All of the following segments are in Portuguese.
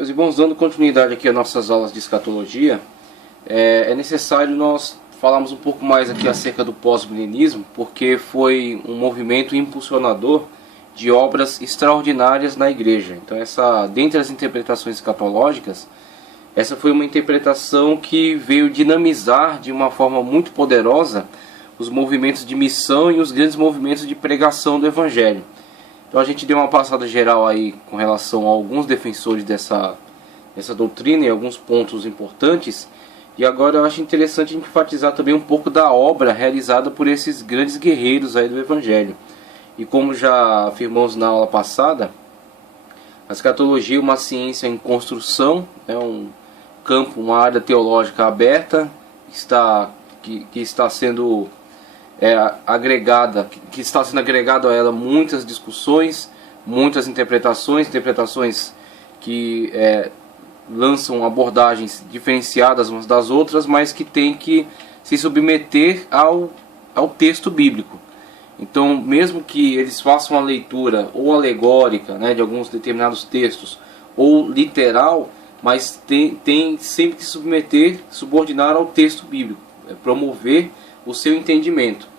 Meus irmãos, dando continuidade aqui às nossas aulas de escatologia, é necessário nós falarmos um pouco mais aqui acerca do pós-milenismo, porque foi um movimento impulsionador de obras extraordinárias na igreja. Então, dentre as interpretações escatológicas, essa foi uma interpretação que veio dinamizar de uma forma muito poderosa os movimentos de missão e os grandes movimentos de pregação do Evangelho. Então a gente deu uma passada geral aí com relação a alguns defensores dessa doutrina e alguns pontos importantes. E agora eu acho interessante a gente enfatizar também um pouco da obra realizada por esses grandes guerreiros aí do Evangelho. E como já afirmamos na aula passada, a escatologia é uma ciência em construção, é um campo, uma área teológica aberta, que está sendo agregada, que está sendo agregado a ela muitas discussões, muitas interpretações que lançam abordagens diferenciadas umas das outras, mas que tem que se submeter ao texto bíblico. Então, mesmo que eles façam a leitura ou alegórica, né, de alguns determinados textos, ou literal, mas tem sempre que subordinar ao texto bíblico, promover o seu entendimento.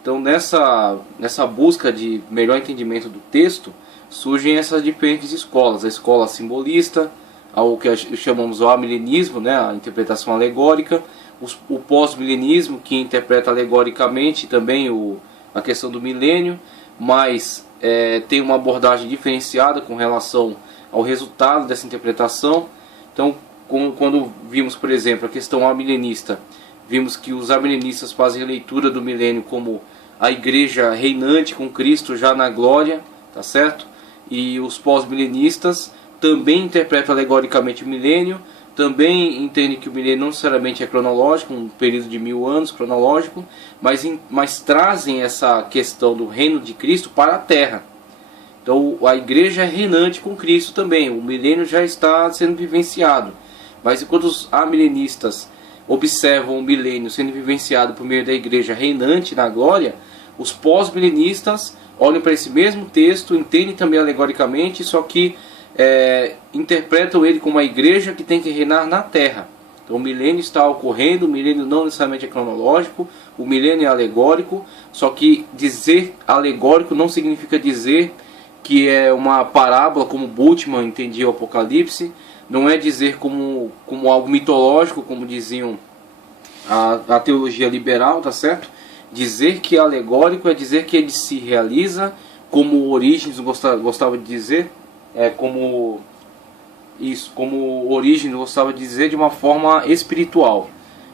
Então, nessa busca de melhor entendimento do texto, surgem essas diferentes escolas. A escola simbolista, o que chamamos o amilenismo, né, a interpretação alegórica, o pós-milenismo, que interpreta alegoricamente também a questão do milênio, mas tem uma abordagem diferenciada com relação ao resultado dessa interpretação. Então, quando vimos, por exemplo, a questão amilenista, vimos que os amilenistas fazem a leitura do milênio como a igreja reinante com Cristo já na glória, tá certo? E os pós-milenistas também interpretam alegoricamente o milênio, também entendem que o milênio não necessariamente é cronológico, um período de 1000 anos cronológico, mas trazem essa questão do reino de Cristo para a terra. Então a igreja é reinante com Cristo também, o milênio já está sendo vivenciado. Mas enquanto os amilenistas observam o milênio sendo vivenciado por meio da igreja reinante na glória, os pós-milenistas olham para esse mesmo texto, entendem também alegoricamente, só que interpretam ele como a igreja que tem que reinar na terra. Então o milênio está ocorrendo, o milênio não necessariamente é cronológico, o milênio é alegórico, só que dizer alegórico não significa dizer que é uma parábola, como Bultmann entendia o Apocalipse, não é dizer como algo mitológico, como diziam a teologia liberal, tá certo? Dizer que é alegórico é dizer que ele se realiza, como Orígenes gostava de dizer, como Orígenes gostava de dizer, de uma forma espiritual.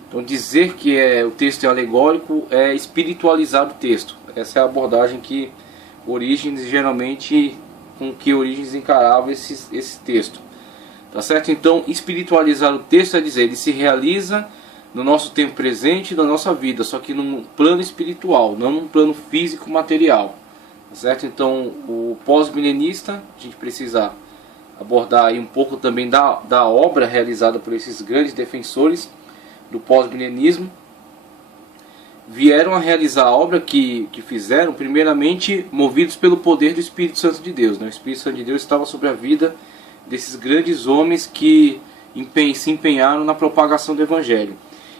Então dizer que o texto é alegórico é espiritualizar o texto. Essa é a abordagem que Orígenes geralmente, com que Orígenes encarava esse texto. Tá certo? Então, espiritualizar o texto é dizer, ele se realiza no nosso tempo presente, na nossa vida, só que num plano espiritual, não num plano físico material. Tá certo? Então, o pós-milenista, a gente precisa abordar aí um pouco também da obra realizada por esses grandes defensores do pós-milenismo. Vieram a realizar a obra que fizeram, primeiramente, movidos pelo poder do Espírito Santo de Deus. Né? O Espírito Santo de Deus estava sobre a vida desses grandes homens que se empenharam na propagação do Evangelho.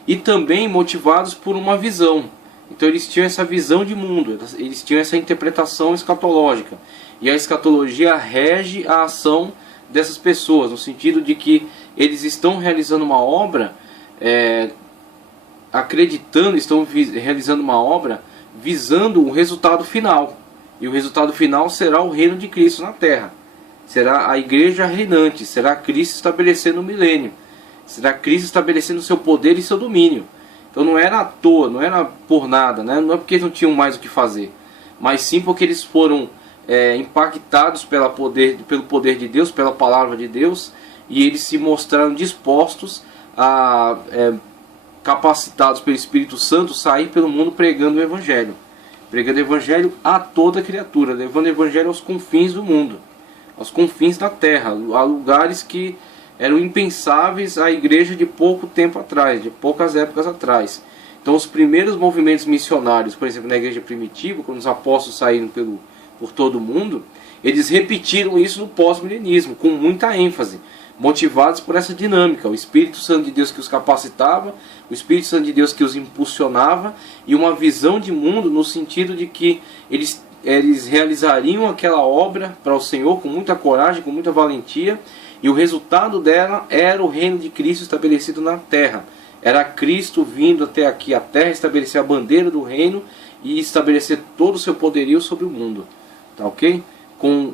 E também motivados por uma visão. Então eles tinham essa visão de mundo, eles tinham essa interpretação escatológica. E a escatologia rege a ação dessas pessoas, no sentido de que eles estão realizando uma obra, estão realizando uma obra visando o resultado final. E o resultado final será o reino de Cristo na terra. Será a igreja reinante, será Cristo estabelecendo o milênio, será Cristo estabelecendo o seu poder e seu domínio. Então não era à toa, não era por nada, né? Não é porque eles não tinham mais o que fazer, mas sim porque eles foram impactados pelo poder de Deus, pela palavra de Deus, e eles se mostraram dispostos capacitados pelo Espírito Santo, sair pelo mundo pregando o Evangelho a toda criatura, levando o Evangelho aos confins do mundo, aos confins da terra, a lugares que eram impensáveis à igreja de pouco tempo atrás, de poucas épocas atrás. Então os primeiros movimentos missionários, por exemplo, na igreja primitiva, quando os apóstolos saíram por todo o mundo, eles repetiram isso no pós-milenismo, com muita ênfase. motivados por essa dinâmica, o Espírito Santo de Deus que os capacitava, o Espírito Santo de Deus que os impulsionava, e uma visão de mundo no sentido de que eles realizariam aquela obra para o Senhor com muita coragem, com muita valentia, e o resultado dela era o reino de Cristo estabelecido na terra. Era Cristo vindo até aqui a terra, estabelecer a bandeira do reino e estabelecer todo o seu poderio sobre o mundo. Tá ok? Com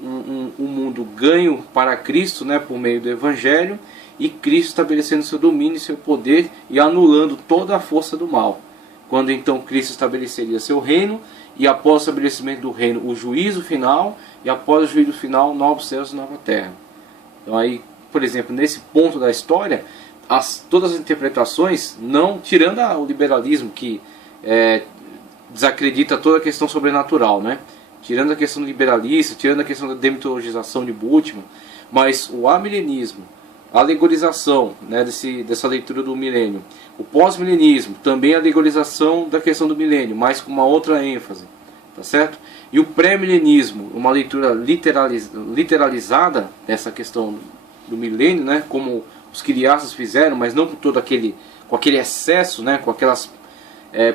um mundo ganho para Cristo, né, por meio do Evangelho, e Cristo estabelecendo seu domínio e seu poder e anulando toda a força do mal. Quando então Cristo estabeleceria seu reino, e após o estabelecimento do reino, o juízo final, e após o juízo final, novos céus e nova terra. Então aí, por exemplo, nesse ponto da história, todas as interpretações, não tirando o liberalismo, que desacredita toda a questão sobrenatural, né? Tirando a questão liberalista, tirando a questão da demitologização de Bultmann, mas o amilenismo, a alegorização, né, dessa leitura do milênio, o pós-milenismo, também a alegorização da questão do milênio, mas com uma outra ênfase, tá certo? E o pré-milenismo, uma leitura literalizada dessa questão do milênio, né, como os quiriaças fizeram, mas não com todo aquele excesso, né, com aquelas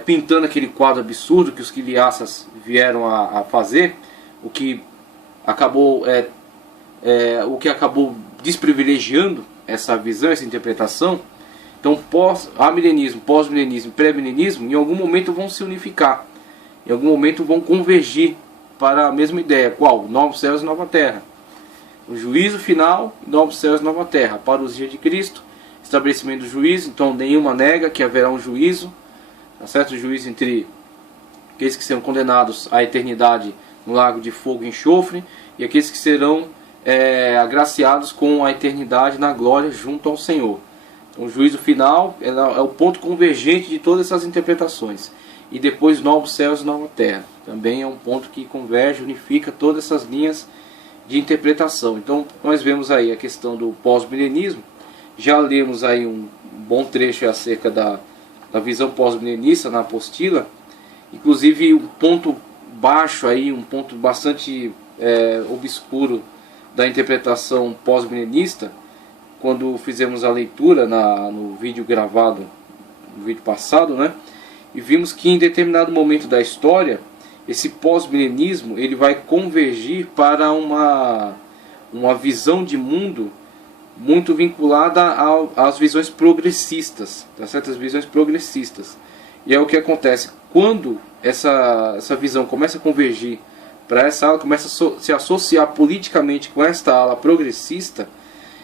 pintando aquele quadro absurdo que os quiliaças vieram a fazer, o que acabou desprivilegiando essa visão, essa interpretação. Então, amilenismo, pós-milenismo, pré-milenismo, em algum momento vão se unificar, em algum momento vão convergir para a mesma ideia. Qual? Novos céus e nova terra. O juízo final, novos céus e nova terra. Para os dias de Cristo, estabelecimento do juízo. Então, nenhuma nega que haverá um juízo, tá certo? O juízo entre aqueles que serão condenados à eternidade no lago de fogo e enxofre, e aqueles que serão agraciados com a eternidade na glória junto ao Senhor. Então, o juízo final é o ponto convergente de todas essas interpretações. E depois novos céus e nova terra. Também é um ponto que converge, unifica todas essas linhas de interpretação. Então nós vemos aí a questão do pós-milenismo. Já lemos aí um bom trecho acerca da visão pós-milenista na apostila. Inclusive um ponto baixo aí, um ponto bastante obscuro da interpretação pós-milenista, quando fizemos a leitura no vídeo gravado, no vídeo passado, né? E vimos que em determinado momento da história, esse pós-milenismo ele vai convergir para uma visão de mundo muito vinculada às visões progressistas, tá certo? As visões progressistas. E é o que acontece quando essa visão começa a convergir para essa ala, começa a se associar politicamente com esta ala progressista,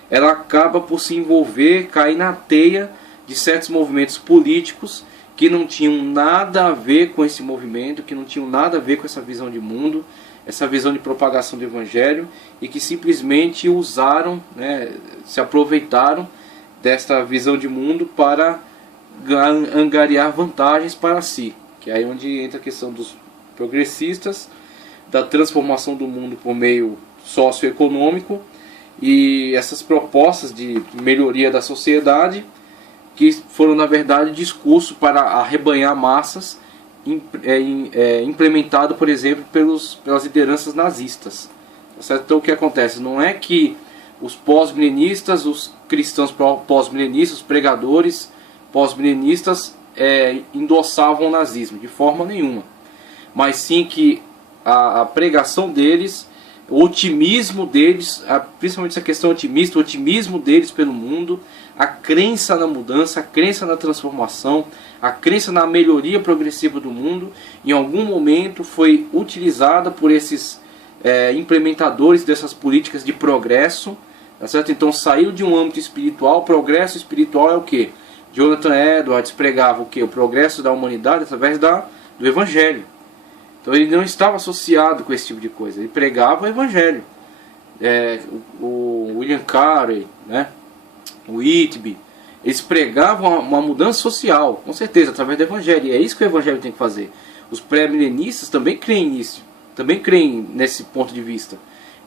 ela acaba por se envolver, cair na teia de certos movimentos políticos que não tinham nada a ver com esse movimento, que não tinham nada a ver com essa visão de mundo, essa visão de propagação do Evangelho, e que simplesmente usaram, né, se aproveitaram desta visão de mundo para angariar vantagens para si. Que é aí onde entra a questão dos progressistas, da transformação do mundo por meio socioeconômico, e essas propostas de melhoria da sociedade, que foram na verdade discurso para arrebanhar massas, implementado, por exemplo, pelas lideranças nazistas. Certo? Então o que acontece? Não é que os pós-milenistas, os cristãos pós-milenistas, os pregadores pós-milenistas endossavam o nazismo, de forma nenhuma. Mas sim que a pregação deles, o otimismo deles, principalmente essa questão otimista, o otimismo deles pelo mundo, a crença na mudança, a crença na transformação, a crença na melhoria progressiva do mundo, em algum momento foi utilizada por esses implementadores dessas políticas de progresso, tá certo? Então saiu de um âmbito espiritual. Progresso espiritual é o que? Jonathan Edwards pregava o que? O progresso da humanidade através do Evangelho. Então ele não estava associado com esse tipo de coisa, ele pregava o Evangelho. O William Carey, né? O Whitby, eles pregavam uma mudança social, com certeza, através do Evangelho. E é isso que o Evangelho tem que fazer. Os pré-milenistas também creem nisso, também creem nesse ponto de vista,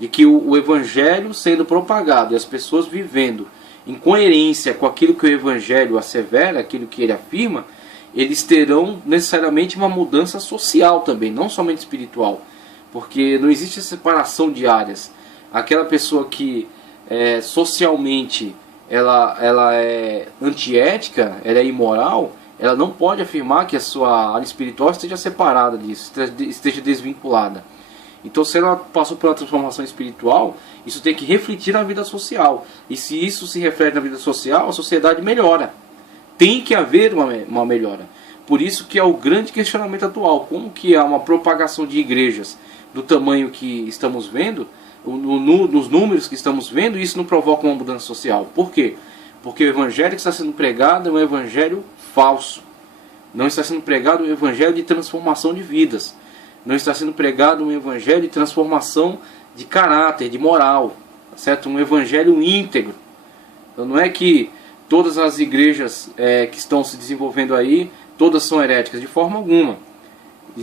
de que o Evangelho sendo propagado e as pessoas vivendo em coerência com aquilo que o Evangelho assevera, aquilo que ele afirma, eles terão necessariamente uma mudança social também, não somente espiritual, porque não existe separação de áreas. Aquela pessoa que socialmente ela é antiética, ela é imoral, ela não pode afirmar que a sua área espiritual esteja separada disso, esteja desvinculada. Então, se ela passou por uma transformação espiritual, isso tem que refletir na vida social. E se isso se reflete na vida social, a sociedade melhora. Tem que haver uma melhora. Por isso que é o grande questionamento atual. Como que há uma propagação de igrejas do tamanho que estamos vendo, nos números que estamos vendo, e isso não provoca uma mudança social? Por quê? Porque o evangelho que está sendo pregado é um evangelho falso. Não está sendo pregado um evangelho de transformação de vidas. Não está sendo pregado um evangelho de transformação de caráter, de moral, certo? Um evangelho íntegro. Então não é que todas as igrejas que estão se desenvolvendo aí, todas são heréticas, de forma alguma.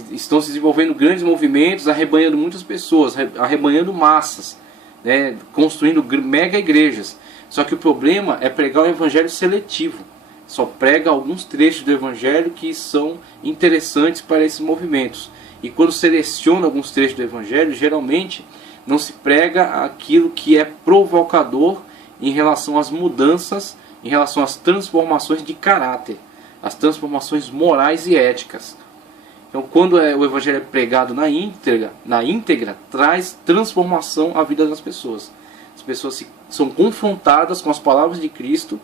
Estão se desenvolvendo grandes movimentos, arrebanhando muitas pessoas, arrebanhando massas, né? Construindo mega igrejas. Só que o problema é pregar um evangelho seletivo. Só prega alguns trechos do evangelho que são interessantes para esses movimentos. E quando seleciona alguns trechos do evangelho, geralmente não se prega aquilo que é provocador em relação às mudanças, em relação às transformações de caráter, as transformações morais e éticas. Então, quando o evangelho é pregado na íntegra, traz transformação à vida das pessoas. As pessoas são confrontadas com as palavras de Cristo,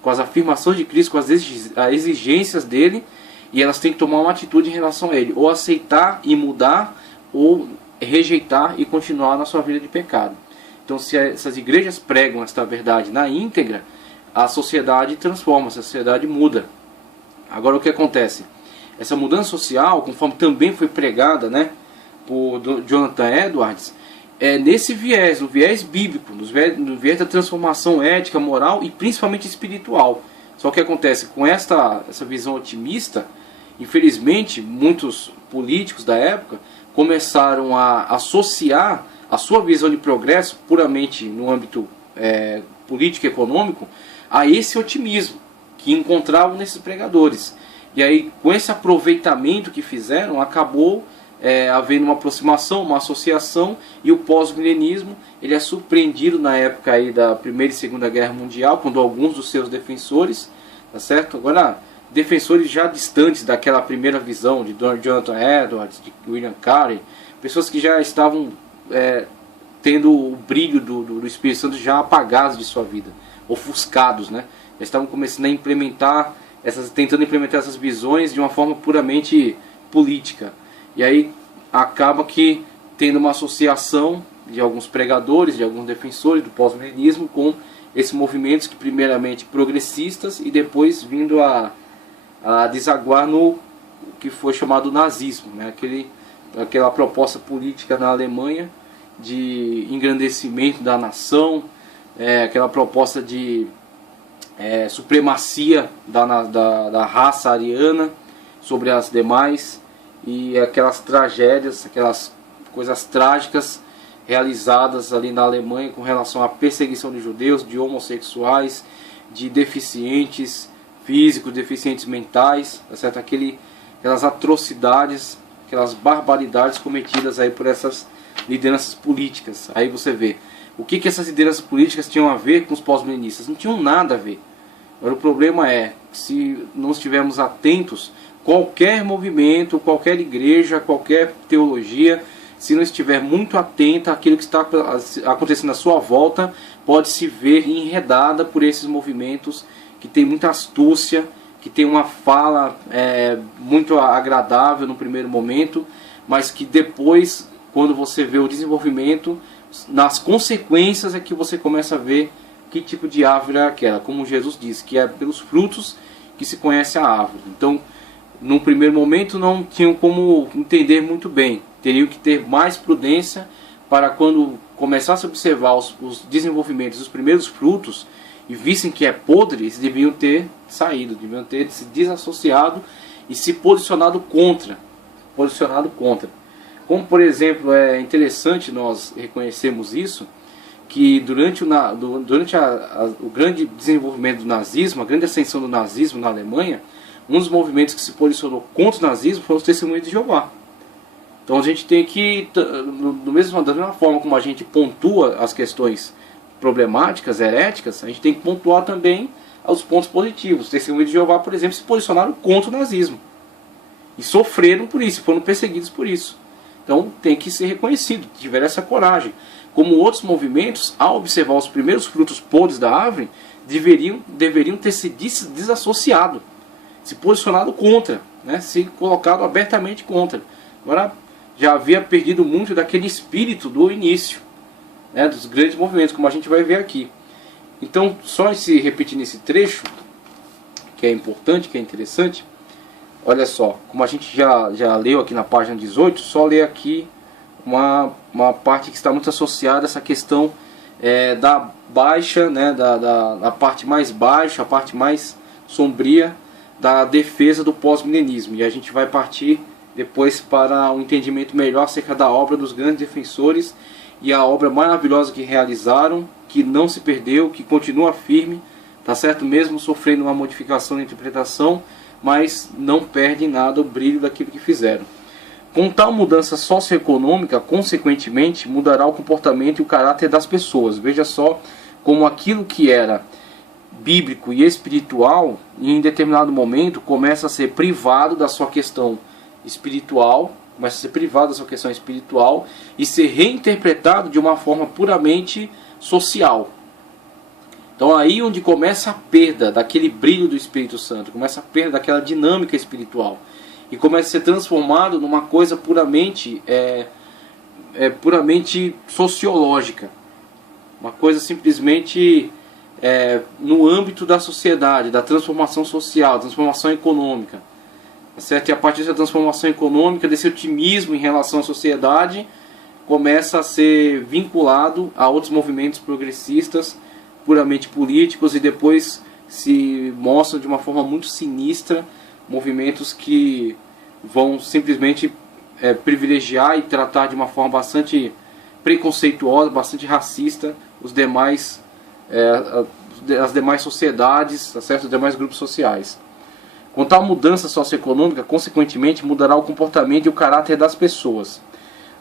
com as afirmações de Cristo, com as exigências dele, e elas têm que tomar uma atitude em relação a ele, ou aceitar e mudar, ou rejeitar e continuar na sua vida de pecado. Então, se essas igrejas pregam esta verdade na íntegra, a sociedade transforma, a sociedade muda. Agora, o que acontece? Essa mudança social, conforme também foi pregada, né, por Jonathan Edwards, é nesse viés, no viés bíblico, no viés da transformação ética, moral e principalmente espiritual. Só que acontece com essa visão otimista, infelizmente, muitos políticos da época começaram a associar a sua visão de progresso, puramente no âmbito político e econômico, a esse otimismo que encontravam nesses pregadores. E aí, com esse aproveitamento que fizeram, acabou havendo uma aproximação, uma associação, e o pós-milenismo ele é surpreendido na época aí da Primeira e Segunda Guerra Mundial, quando alguns dos seus defensores, tá certo? Agora, defensores já distantes daquela primeira visão de Jonathan Edwards, de William Carey, pessoas que já estavam tendo o brilho do Espírito Santo já apagados de sua vida, ofuscados, né? Já estavam começando a tentando implementar essas visões de uma forma puramente política. E aí acaba que tendo uma associação de alguns pregadores, de alguns defensores do pós-milenismo com esses movimentos que primeiramente progressistas e depois vindo a desaguar no que foi chamado nazismo, né? Aquela proposta política na Alemanha de engrandecimento da nação, aquela proposta de supremacia da raça ariana sobre as demais, e aquelas tragédias, aquelas coisas trágicas realizadas ali na Alemanha com relação à perseguição de judeus, de homossexuais, de deficientes físicos, deficientes mentais, certo? Aquelas atrocidades, aquelas barbaridades cometidas aí por essas lideranças políticas. Aí você vê o que essas lideranças políticas tinham a ver com os pós-milenistas. Não tinham nada a ver. Agora, o problema é que, se não estivermos atentos, qualquer movimento, qualquer igreja, qualquer teologia, se não estiver muito atenta àquilo que está acontecendo à sua volta, pode se ver enredada por esses movimentos que tem muita astúcia, que tem uma fala muito agradável no primeiro momento, mas que depois, quando você vê o desenvolvimento, nas consequências é que você começa a ver que tipo de árvore é aquela. Como Jesus disse, que é pelos frutos que se conhece a árvore. Então, num primeiro momento não tinham como entender muito bem, teriam que ter mais prudência para quando começasse a observar os desenvolvimentos, os primeiros frutos, e vissem que é podre, eles deviam ter saído, deviam ter se desassociado e se posicionado contra. Como, por exemplo, é interessante nós reconhecermos isso, que durante o grande desenvolvimento do nazismo, a grande ascensão do nazismo na Alemanha, um dos movimentos que se posicionou contra o nazismo foram os Testemunhos de Jeová. Então a gente tem que, da mesma forma como a gente pontua as questões problemáticas, heréticas, a gente tem que pontuar também os pontos positivos. Os Testemunhas de Jeová, por exemplo, se posicionaram contra o nazismo e sofreram por isso, foram perseguidos por isso. Então tem que ser reconhecido, tiveram essa coragem. Como outros movimentos, ao observar os primeiros frutos podres da árvore, deveriam ter se desassociado, se posicionado contra, né? Se colocado abertamente contra. Agora já havia perdido muito daquele espírito do início, né? Dos grandes movimentos, como a gente vai ver aqui. Então, só se repetir nesse trecho, que é importante, que é interessante, olha só, como a gente já leu aqui na página 18, só ler aqui uma parte que está muito associada a essa questão da baixa, né, da parte mais baixa, a parte mais sombria da defesa do pós-milenismo. E a gente vai partir depois para um entendimento melhor acerca da obra dos grandes defensores e a obra maravilhosa que realizaram, que não se perdeu, que continua firme, tá certo? Mesmo sofrendo uma modificação na interpretação, mas não perde nada o brilho daquilo que fizeram. Com tal mudança socioeconômica, consequentemente, mudará o comportamento e o caráter das pessoas. Veja só como aquilo que era bíblico e espiritual, em determinado momento, começa a ser privado da sua questão espiritual, e ser reinterpretado de uma forma puramente social. Então aí onde começa a perda daquele brilho do Espírito Santo, começa a perda daquela dinâmica espiritual, e começa a ser transformado numa coisa puramente sociológica, uma coisa simplesmente no âmbito da sociedade, da transformação social, transformação econômica, certo? E a partir dessa transformação econômica, desse otimismo em relação à sociedade, começa a ser vinculado a outros movimentos progressistas, puramente políticos, e depois se mostram de uma forma muito sinistra movimentos que vão simplesmente privilegiar e tratar de uma forma bastante preconceituosa, bastante racista as demais sociedades, tá certo? Os demais grupos sociais. Com tal mudança socioeconômica, consequentemente, mudará o comportamento e o caráter das pessoas.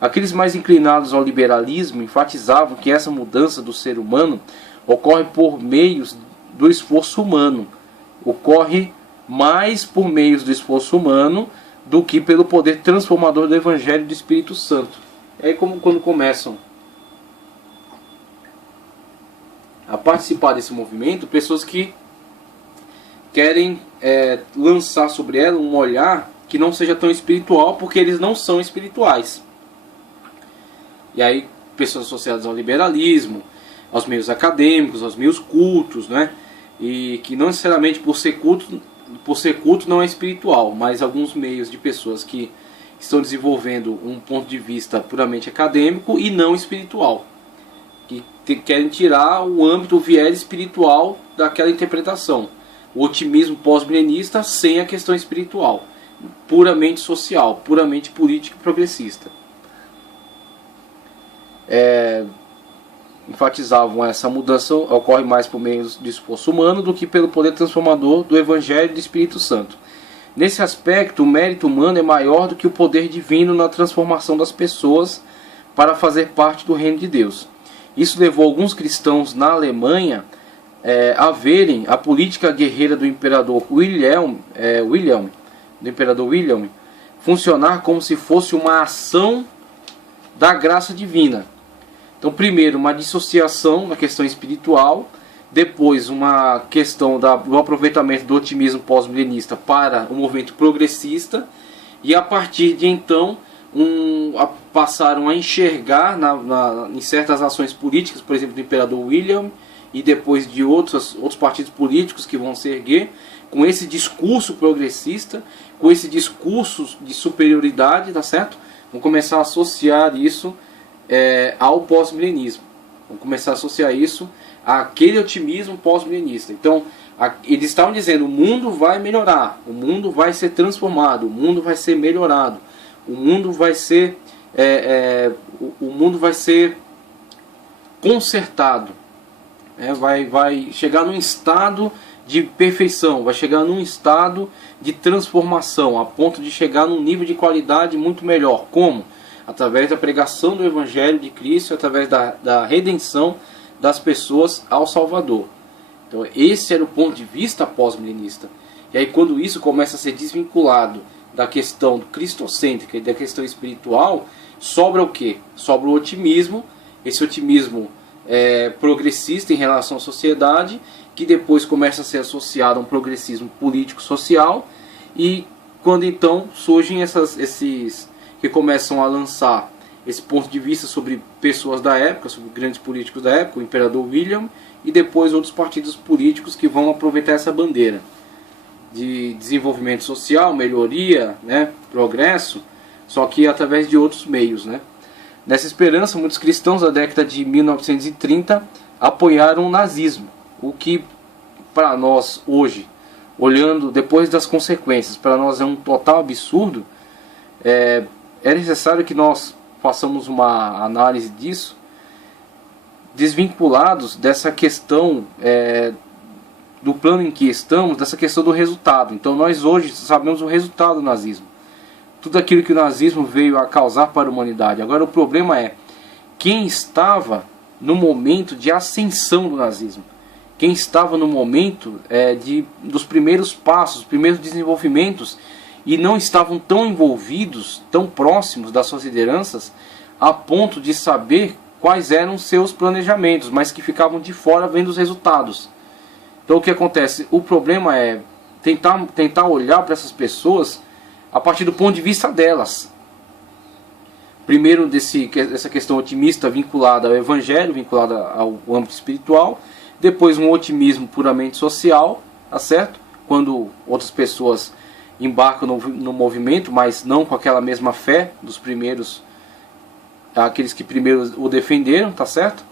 Aqueles mais inclinados ao liberalismo enfatizavam que essa mudança do ser humano ocorre por meios do esforço humano. Ocorre mais por meios do esforço humano do que pelo poder transformador do Evangelho do Espírito Santo. É como quando começam a participar desse movimento pessoas que querem lançar sobre ela um olhar que não seja tão espiritual, porque eles não são espirituais. E aí pessoas associadas ao liberalismo, aos meios acadêmicos, aos meios cultos, né? E que não necessariamente por ser culto não é espiritual, mas alguns meios de pessoas que estão desenvolvendo um ponto de vista puramente acadêmico e não espiritual, que querem tirar o âmbito, o viés espiritual daquela interpretação. O otimismo pós-milenista sem a questão espiritual, puramente social, puramente político e progressista. Enfatizavam essa mudança ocorre mais por meio do esforço humano do que pelo poder transformador do Evangelho e do Espírito Santo. Nesse aspecto, o mérito humano é maior do que o poder divino na transformação das pessoas para fazer parte do reino de Deus. Isso levou alguns cristãos na Alemanha a verem a política guerreira do imperador William funcionar como se fosse uma ação da graça divina. Então, primeiro, uma dissociação na questão espiritual, depois uma questão do aproveitamento do otimismo pós-milenista para o movimento progressista, e a partir de então passaram a enxergar em certas ações políticas, por exemplo, do imperador William, e depois de outros partidos políticos que vão se erguer, com esse discurso progressista, com esse discurso de superioridade, tá certo? Vão começar a associar isso ao pós-milenismo. Vão começar a associar isso àquele otimismo pós-milenista. Então, eles estavam dizendo: o mundo vai melhorar, o mundo vai ser transformado, o mundo vai ser melhorado, o mundo vai ser consertado, vai chegar num estado de perfeição, vai chegar num estado de transformação, a ponto de chegar num nível de qualidade muito melhor. Como? Através da pregação do Evangelho de Cristo, através da redenção, das pessoas ao Salvador. Então esse era o ponto de vista pós-milenista. E aí quando isso começa a ser desvinculado da questão cristocêntrica e da questão espiritual, sobra o quê? Sobra o otimismo, esse otimismo progressista em relação à sociedade, que depois começa a ser associado a um progressismo político-social, e quando então surgem esses que começam a lançar esse ponto de vista sobre pessoas da época, sobre grandes políticos da época, o imperador William, e depois outros partidos políticos que vão aproveitar essa bandeira de desenvolvimento social, melhoria, né, progresso, só que através de outros meios, né? Nessa esperança, muitos cristãos da década de 1930 apoiaram o nazismo, o que para nós hoje, olhando depois das consequências, para nós é um total absurdo. É necessário que nós façamos uma análise disso, desvinculados dessa questão do plano em que estamos, dessa questão do resultado. Então nós hoje sabemos o resultado do nazismo, tudo aquilo que o nazismo veio a causar para a humanidade. Agora o problema é quem estava no momento de ascensão do nazismo, quem estava no momento dos primeiros passos, dos primeiros desenvolvimentos, e não estavam tão envolvidos, tão próximos das suas lideranças, a ponto de saber quais eram seus planejamentos, mas que ficavam de fora vendo os resultados. Então o que acontece? O problema é tentar olhar para essas pessoas a partir do ponto de vista delas. Primeiro essa questão otimista vinculada ao evangelho, vinculada ao âmbito espiritual, depois um otimismo puramente social, tá certo? Quando outras pessoas embarcam no movimento, mas não com aquela mesma fé dos primeiros, aqueles que primeiro o defenderam, tá certo?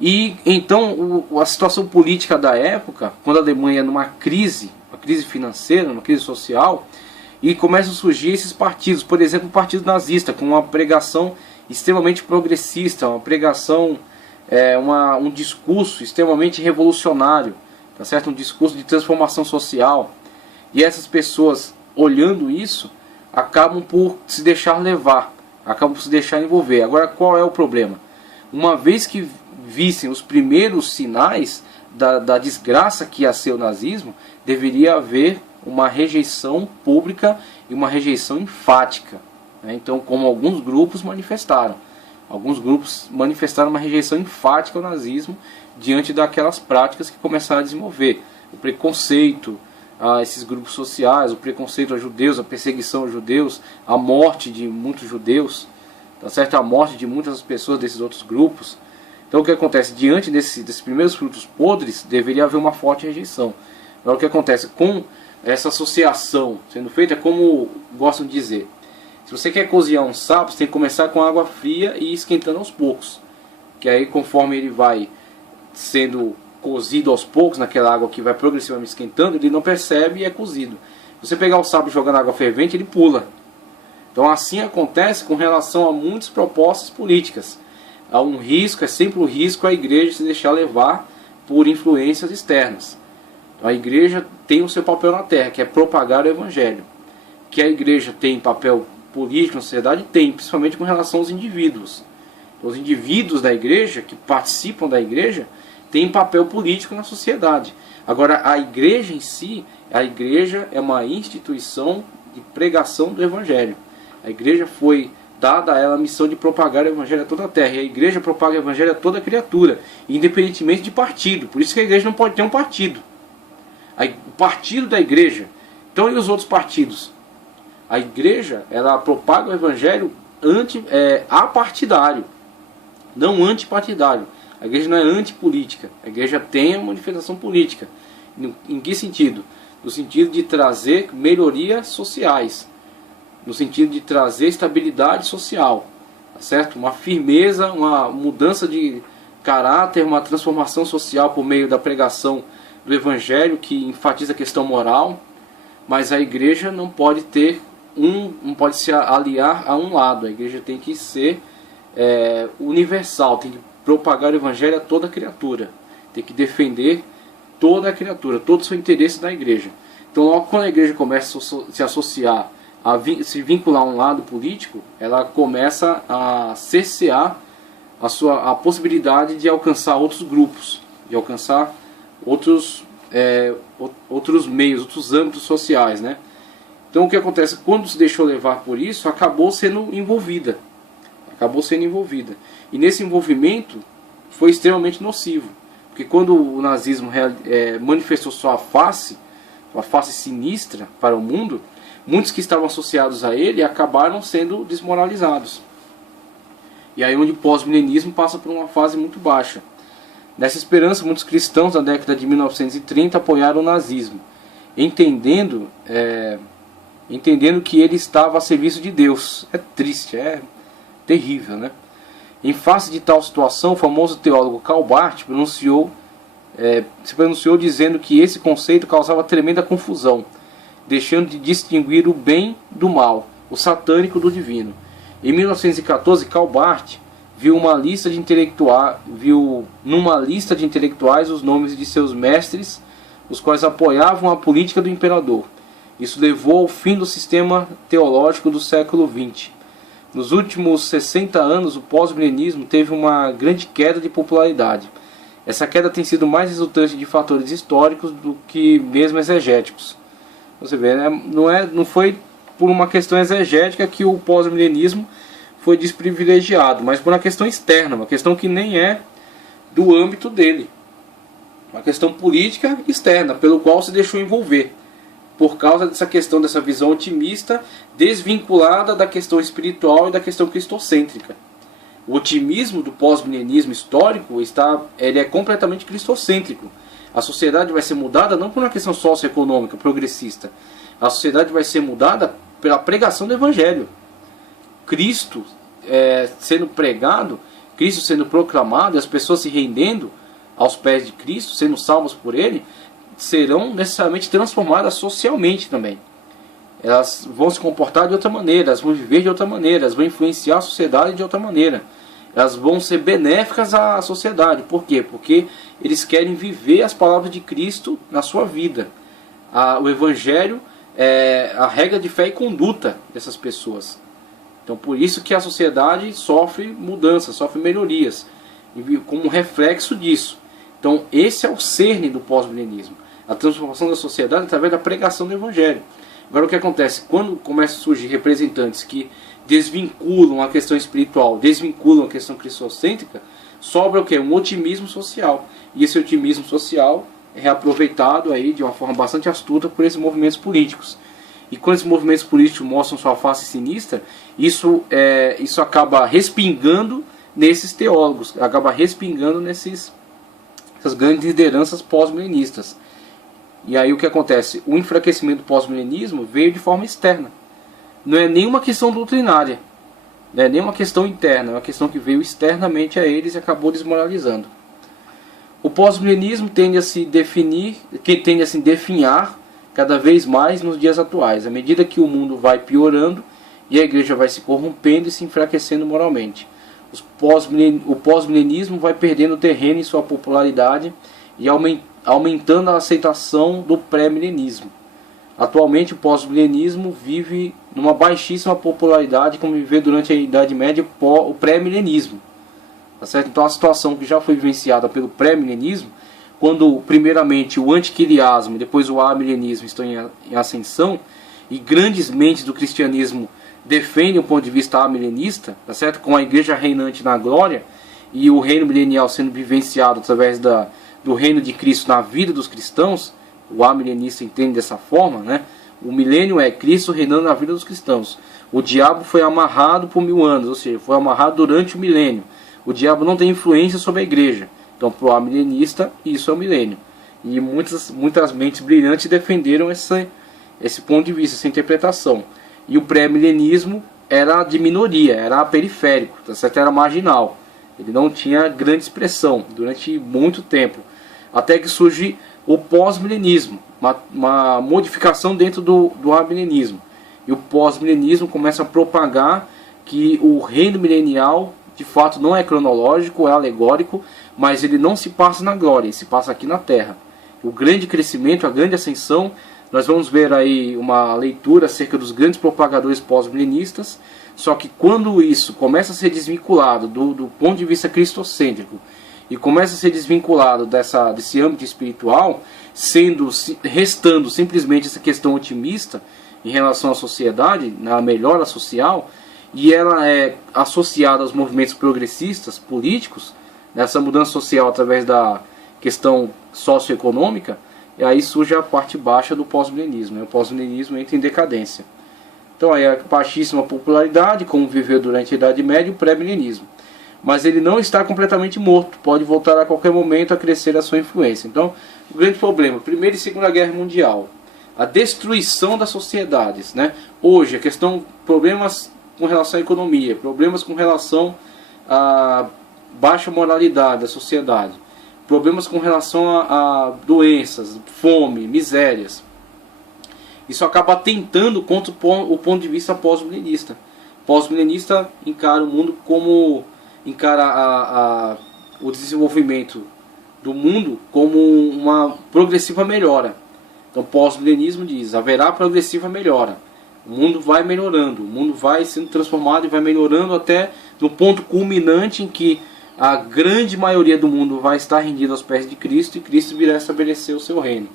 E então a situação política da época, quando a Alemanha numa crise, uma crise financeira, uma crise social, e começam a surgir esses partidos, por exemplo, o Partido Nazista, com uma pregação extremamente progressista, uma pregação, um discurso extremamente revolucionário, tá certo? Um discurso de transformação social. E essas pessoas, olhando isso, acabam por se deixar levar, acabam por se deixar envolver. Agora, qual é o problema? Uma vez que vissem os primeiros sinais da desgraça que ia ser o nazismo, deveria haver uma rejeição pública e uma rejeição enfática, né? Então, como alguns grupos manifestaram uma rejeição enfática ao nazismo diante daquelas práticas que começaram a desenvolver. O preconceito a esses grupos sociais, o preconceito aos judeus, a perseguição aos judeus, a morte de muitos judeus, tá certo? A morte de muitas pessoas desses outros grupos. Então o que acontece? Diante desses primeiros frutos podres, deveria haver uma forte rejeição. Agora o que acontece? Com essa associação sendo feita, é como gostam de dizer, se você quer cozinhar um sapo, você tem que começar com água fria e ir esquentando aos poucos. Que aí conforme ele vai sendo cozido aos poucos, naquela água que vai progressivamente esquentando, ele não percebe e é cozido. Se você pegar o sapo e jogar na água fervente, ele pula. Então assim acontece com relação a muitas propostas políticas. Há um risco, é sempre o risco a igreja se deixar levar por influências externas. Então, a igreja tem o seu papel na terra, que é propagar o evangelho. Que a igreja tem papel político na sociedade, tem, principalmente com relação aos indivíduos. Então, os indivíduos da igreja, que participam da igreja, têm papel político na sociedade. Agora, a igreja em si, a igreja é uma instituição de pregação do evangelho. A igreja foi dada a ela a missão de propagar o evangelho a toda a terra. E a igreja propaga o evangelho a toda criatura, independentemente de partido. Por isso que a igreja não pode ter um partido. O partido da igreja. Então, e os outros partidos? A igreja, ela propaga o evangelho apartidário, não antipartidário. A igreja não é antipolítica. A igreja tem uma manifestação política. Em que sentido? No sentido de trazer melhorias sociais, no sentido de trazer estabilidade social, tá certo? Uma firmeza, uma mudança de caráter, uma transformação social por meio da pregação do evangelho, que enfatiza a questão moral. Mas a igreja não pode não pode se aliar a um lado. A igreja tem que ser universal, tem que propagar o evangelho a toda criatura, tem que defender toda a criatura, todo o seu interesse na igreja. Então, logo quando a igreja começa a se associar, se vincular a um lado político, ela começa a cercear a possibilidade de alcançar outros grupos, de alcançar outros meios, outros âmbitos sociais, né? Então o que acontece? Quando se deixou levar por isso, acabou sendo envolvida. E nesse envolvimento foi extremamente nocivo. Porque quando o nazismo manifestou sua face sinistra para o mundo, muitos que estavam associados a ele acabaram sendo desmoralizados. E aí onde o pós-milenismo passa por uma fase muito baixa. Nessa esperança, muitos cristãos na década de 1930 apoiaram o nazismo, entendendo que ele estava a serviço de Deus. É triste, é terrível, né? Em face de tal situação, o famoso teólogo Karl Barth se pronunciou dizendo que esse conceito causava tremenda confusão, deixando de distinguir o bem do mal, o satânico do divino. Em 1914, Karl Barth viu numa lista de intelectuais os nomes de seus mestres, os quais apoiavam a política do imperador. Isso levou ao fim do sistema teológico do século XX. Nos últimos 60 anos, o pós-milenismo teve uma grande queda de popularidade. Essa queda tem sido mais resultante de fatores históricos do que mesmo exegéticos. Você vê, né? Não foi por uma questão exegética que o pós-milenismo foi desprivilegiado, mas por uma questão externa, uma questão que nem é do âmbito dele. Uma questão política externa, pelo qual se deixou envolver. Por causa dessa questão, dessa visão otimista, desvinculada da questão espiritual e da questão cristocêntrica. O otimismo do pós-milenismo histórico ele é completamente cristocêntrico. A sociedade vai ser mudada não por uma questão socioeconômica, progressista. A sociedade vai ser mudada pela pregação do Evangelho. Cristo sendo pregado, Cristo sendo proclamado, e as pessoas se rendendo aos pés de Cristo, sendo salvas por Ele, serão necessariamente transformadas socialmente também. Elas vão se comportar de outra maneira, elas vão viver de outra maneira, elas vão influenciar a sociedade de outra maneira. Elas vão ser benéficas à sociedade. Por quê? Porque eles querem viver as palavras de Cristo na sua vida. O Evangelho é a regra de fé e conduta dessas pessoas. Então por isso que a sociedade sofre mudanças, sofre melhorias, como reflexo disso. Então esse é o cerne do pós-milenismo. A transformação da sociedade através da pregação do Evangelho. Agora o que acontece? Quando começam a surgir representantes que desvinculam a questão espiritual, desvinculam a questão cristocêntrica, sobra o quê? Um otimismo social. E esse otimismo social é reaproveitado aí de uma forma bastante astuta por esses movimentos políticos. E quando esses movimentos políticos mostram sua face sinistra, isso acaba respingando nesses teólogos, acaba respingando nessas grandes lideranças pós-milenistas. E aí o que acontece? O enfraquecimento do pós-milenismo veio de forma externa. Não é nenhuma questão doutrinária, não é nenhuma questão interna, é uma questão que veio externamente a eles e acabou desmoralizando. O pós-milenismo tende a se definhar cada vez mais nos dias atuais, à medida que o mundo vai piorando e a igreja vai se corrompendo e se enfraquecendo moralmente. O pós-milenismo vai perdendo terreno em sua popularidade e aumentando a aceitação do pré-milenismo. Atualmente o pós-milenismo vive numa baixíssima popularidade, como viveu durante a Idade Média o pré-milenismo. Tá certo? Então a situação que já foi vivenciada pelo pré-milenismo, quando primeiramente o antiquiliasmo e depois o amilenismo estão em ascensão, e grandes mentes do cristianismo defendem o ponto de vista amilenista, tá certo? Com a igreja reinante na glória e o reino milenial sendo vivenciado através do reino de Cristo na vida dos cristãos. O amilenista entende dessa forma, né? O milênio é Cristo reinando na vida dos cristãos. O diabo foi amarrado por 1000 anos, ou seja, foi amarrado durante o milênio. O diabo não tem influência sobre a igreja. Então, para o amilenista, isso é o milênio. E muitas mentes brilhantes defenderam esse ponto de vista, essa interpretação. E o pré-milenismo era de minoria, era periférico, tá certo? Era marginal. Ele não tinha grande expressão durante muito tempo. Até que surge o pós-milenismo, uma modificação dentro do amilenismo. E o pós-milenismo começa a propagar que o reino milenial, de fato, não é cronológico, é alegórico, mas ele não se passa na glória, ele se passa aqui na terra. O grande crescimento, a grande ascensão Nós vamos ver aí uma leitura acerca dos grandes propagadores pós-milenistas, só que quando isso começa a ser desvinculado do ponto de vista cristocêntrico e começa a ser desvinculado desse âmbito espiritual, restando simplesmente essa questão otimista em relação à sociedade, na melhora social, e ela é associada aos movimentos progressistas políticos, nessa mudança social através da questão socioeconômica, e aí surge a parte baixa do pós-milenismo, né? O pós-milenismo entra em decadência. Então aí a baixíssima popularidade, como viveu durante a Idade Média, e o pré-milenismo. Mas ele não está completamente morto, pode voltar a qualquer momento a crescer a sua influência. Então, o grande problema, Primeira e Segunda Guerra Mundial, a destruição das sociedades, né? Hoje, problemas com relação à economia, problemas com relação à baixa moralidade da sociedade, problemas com relação a doenças, fome, misérias. Isso acaba atentando contra o ponto de vista pós-milenista. Pós-milenista encara o mundo como o desenvolvimento do mundo como uma progressiva melhora. Então, pós-milenismo diz: haverá progressiva melhora. O mundo vai melhorando, o mundo vai sendo transformado e vai melhorando até no ponto culminante em que a grande maioria do mundo vai estar rendida aos pés de Cristo e Cristo virá estabelecer o seu reino.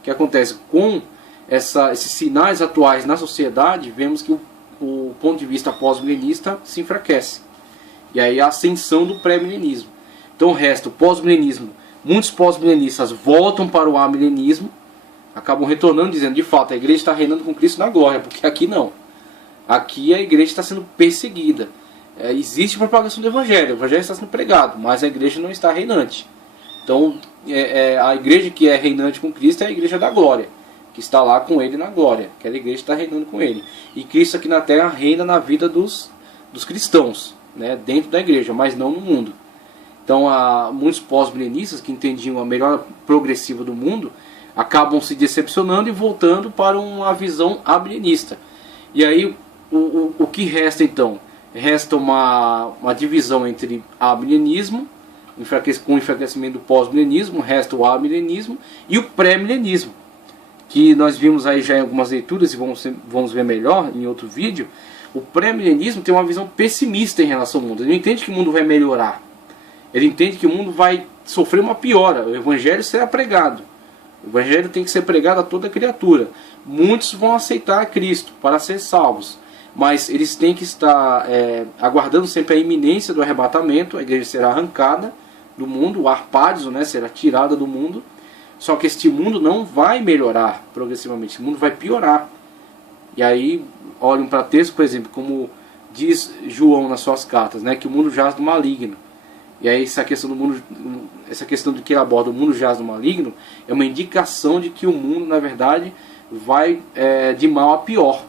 O que acontece com esses sinais atuais na sociedade? Vemos que o ponto de vista pós-milenista se enfraquece. E aí a ascensão do pré-milenismo. Então o resto, o pós-milenismo, muitos pós-milenistas voltam para o amilenismo, acabam retornando dizendo: de fato a igreja está reinando com Cristo na glória, porque aqui não. Aqui a igreja está sendo perseguida. Existe propagação do evangelho, o evangelho está sendo pregado, mas a igreja não está reinante. Então a igreja que é reinante com Cristo é a igreja da glória, que está lá com ele na glória. Aquela igreja está reinando com ele. E Cristo aqui na terra reina na vida dos cristãos, né, dentro da igreja, mas não no mundo. Então muitos pós-milenistas que entendiam a melhora progressiva do mundo acabam se decepcionando e voltando para uma visão amilenista. E aí o que resta então? Resta uma divisão entre amilenismo, com o enfraquecimento do pós-milenismo, resta o amilenismo e o pré-milenismo, que nós vimos aí já em algumas leituras e vamos ver melhor em outro vídeo. O pré-milenismo tem uma visão pessimista em relação ao mundo. Ele não entende que o mundo vai melhorar. Ele entende que o mundo vai sofrer uma piora. O evangelho será pregado. O evangelho tem que ser pregado a toda criatura. Muitos vão aceitar Cristo para ser salvos, mas eles têm que estar aguardando sempre a iminência do arrebatamento. A igreja será arrancada do mundo, o arpádiso, né, será tirada do mundo. Só que este mundo não vai melhorar progressivamente, o mundo vai piorar. E aí olham para texto, por exemplo, como diz João nas suas cartas, né, que o mundo jaz do maligno. E aí essa questão do que ele aborda, o mundo jaz do maligno, é uma indicação de que o mundo, na verdade, vai de mal a pior.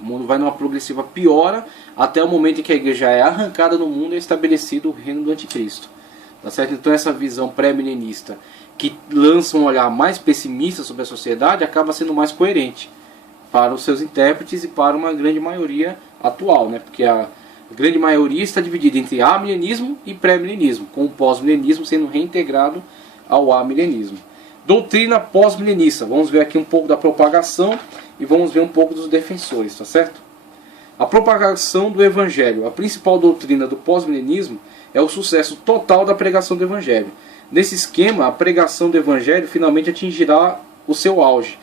O mundo vai numa progressiva piora até o momento em que a igreja é arrancada do mundo e é estabelecido o reino do anticristo. Tá certo? Então essa visão pré-milenista, que lança um olhar mais pessimista sobre a sociedade, acaba sendo mais coerente para os seus intérpretes e para uma grande maioria atual, né? Porque a grande maioria está dividida entre amilenismo e pré-milenismo, com o pós-milenismo sendo reintegrado ao amilenismo. Doutrina pós-milenista. Vamos ver aqui um pouco da propagação e vamos ver um pouco dos defensores, tá certo? A propagação do evangelho. A principal doutrina do pós-milenismo é o sucesso total da pregação do evangelho. Nesse esquema, a pregação do evangelho finalmente atingirá o seu auge.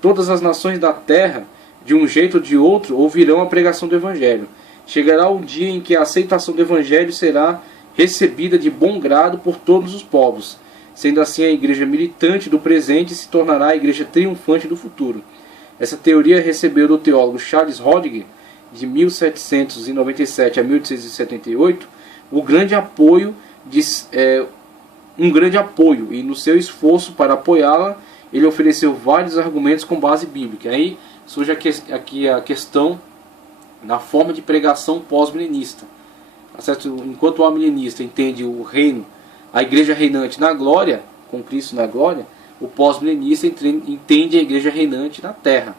Todas as nações da terra, de um jeito ou de outro, ouvirão a pregação do evangelho. Chegará o dia em que a aceitação do evangelho será recebida de bom grado por todos os povos. Sendo assim, a igreja militante do presente se tornará a igreja triunfante do futuro. Essa teoria recebeu do teólogo Charles Hodge, de 1797 a 1878, um grande apoio, e no seu esforço para apoiá-la, ele ofereceu vários argumentos com base bíblica. Aí surge aqui a questão na forma de pregação pós-milenista. Enquanto o amilenista entende o reino, a igreja reinante na glória, com Cristo na glória, o pós-milenista entende a igreja reinante na terra.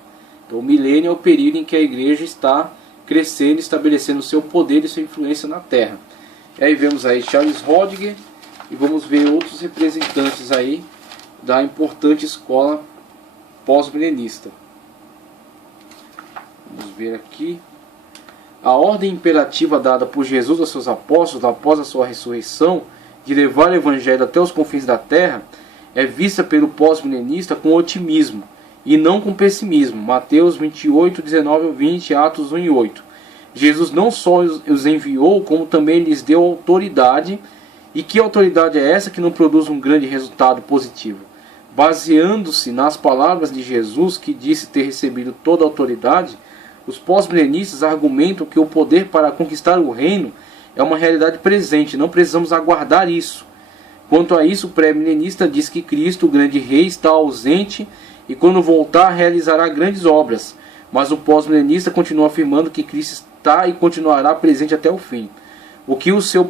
Então o milênio é o período em que a igreja está crescendo, estabelecendo o seu poder e sua influência na terra. E aí vemos aí Charles Hodge e vamos ver outros representantes aí da importante escola pós-milenista. Vamos ver aqui. A ordem imperativa dada por Jesus aos seus apóstolos após a sua ressurreição de levar o evangelho até os confins da terra é vista pelo pós-milenista com otimismo e não com pessimismo. Mateus 28, 19 a 20, Atos 1 e 8. Jesus não só os enviou, como também lhes deu autoridade. E que autoridade é essa que não produz um grande resultado positivo? Baseando-se nas palavras de Jesus, que disse ter recebido toda a autoridade, os pós-milenistas argumentam que o poder para conquistar o reino é uma realidade presente, não precisamos aguardar isso. Quanto a isso, o pré-milenista diz que Cristo, o grande rei, está ausente e quando voltar realizará grandes obras. Mas o pós-milenista continua afirmando que Cristo está e continuará presente até o fim. Que o seu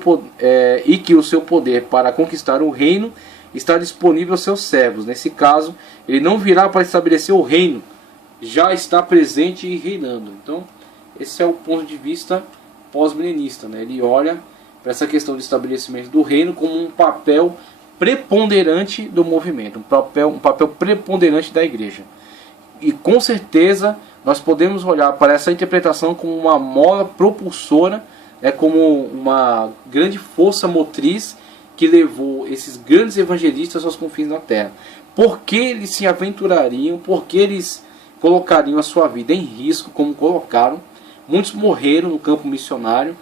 poder para conquistar o reino está disponível aos seus servos. Nesse caso, ele não virá para estabelecer o reino, já está presente e reinando. Então, esse é o ponto de vista pós-milenista, né? Ele olha para essa questão de estabelecimento do reino como um papel preponderante do movimento, um papel preponderante da igreja. E com certeza nós podemos olhar para essa interpretação como uma mola propulsora, como uma grande força motriz que levou esses grandes evangelistas aos confins da terra. Por que eles se aventurariam? Por que eles colocariam a sua vida em risco, como colocaram? Muitos morreram no campo missionário,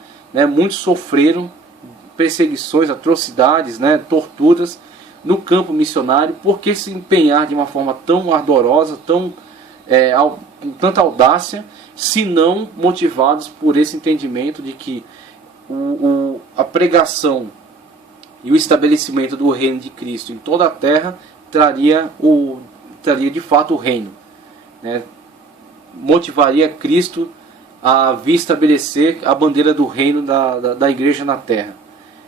muitos sofreram perseguições, atrocidades, torturas no campo missionário. Por que se empenhar de uma forma tão ardorosa, com tanta audácia, se não motivados por esse entendimento de que a pregação e o estabelecimento do reino de Cristo em toda a terra traria de fato o reino, motivaria Cristo a vir estabelecer a bandeira do reino da igreja na terra.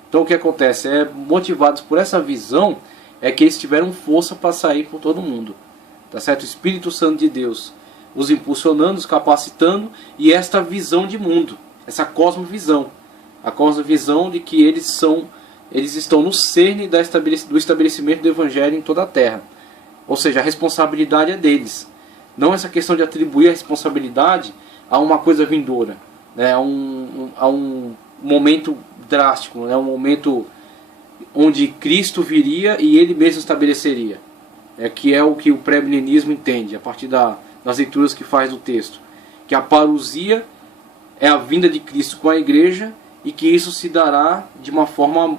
Então o que acontece? Motivados por essa visão, que eles tiveram força para sair por todo mundo. Tá certo? O Espírito Santo de Deus os impulsionando, os capacitando, e esta visão de mundo, essa cosmovisão, a cosmovisão de que eles estão no cerne do estabelecimento do Evangelho em toda a terra. Ou seja, a responsabilidade é deles. Não essa questão de atribuir a responsabilidade a uma coisa vindoura, a um momento drástico, um momento onde Cristo viria e Ele mesmo estabeleceria. Que é o que o pré-milenismo entende, a partir das leituras que faz do texto. Que a parousia é a vinda de Cristo com a igreja e que isso se dará de uma forma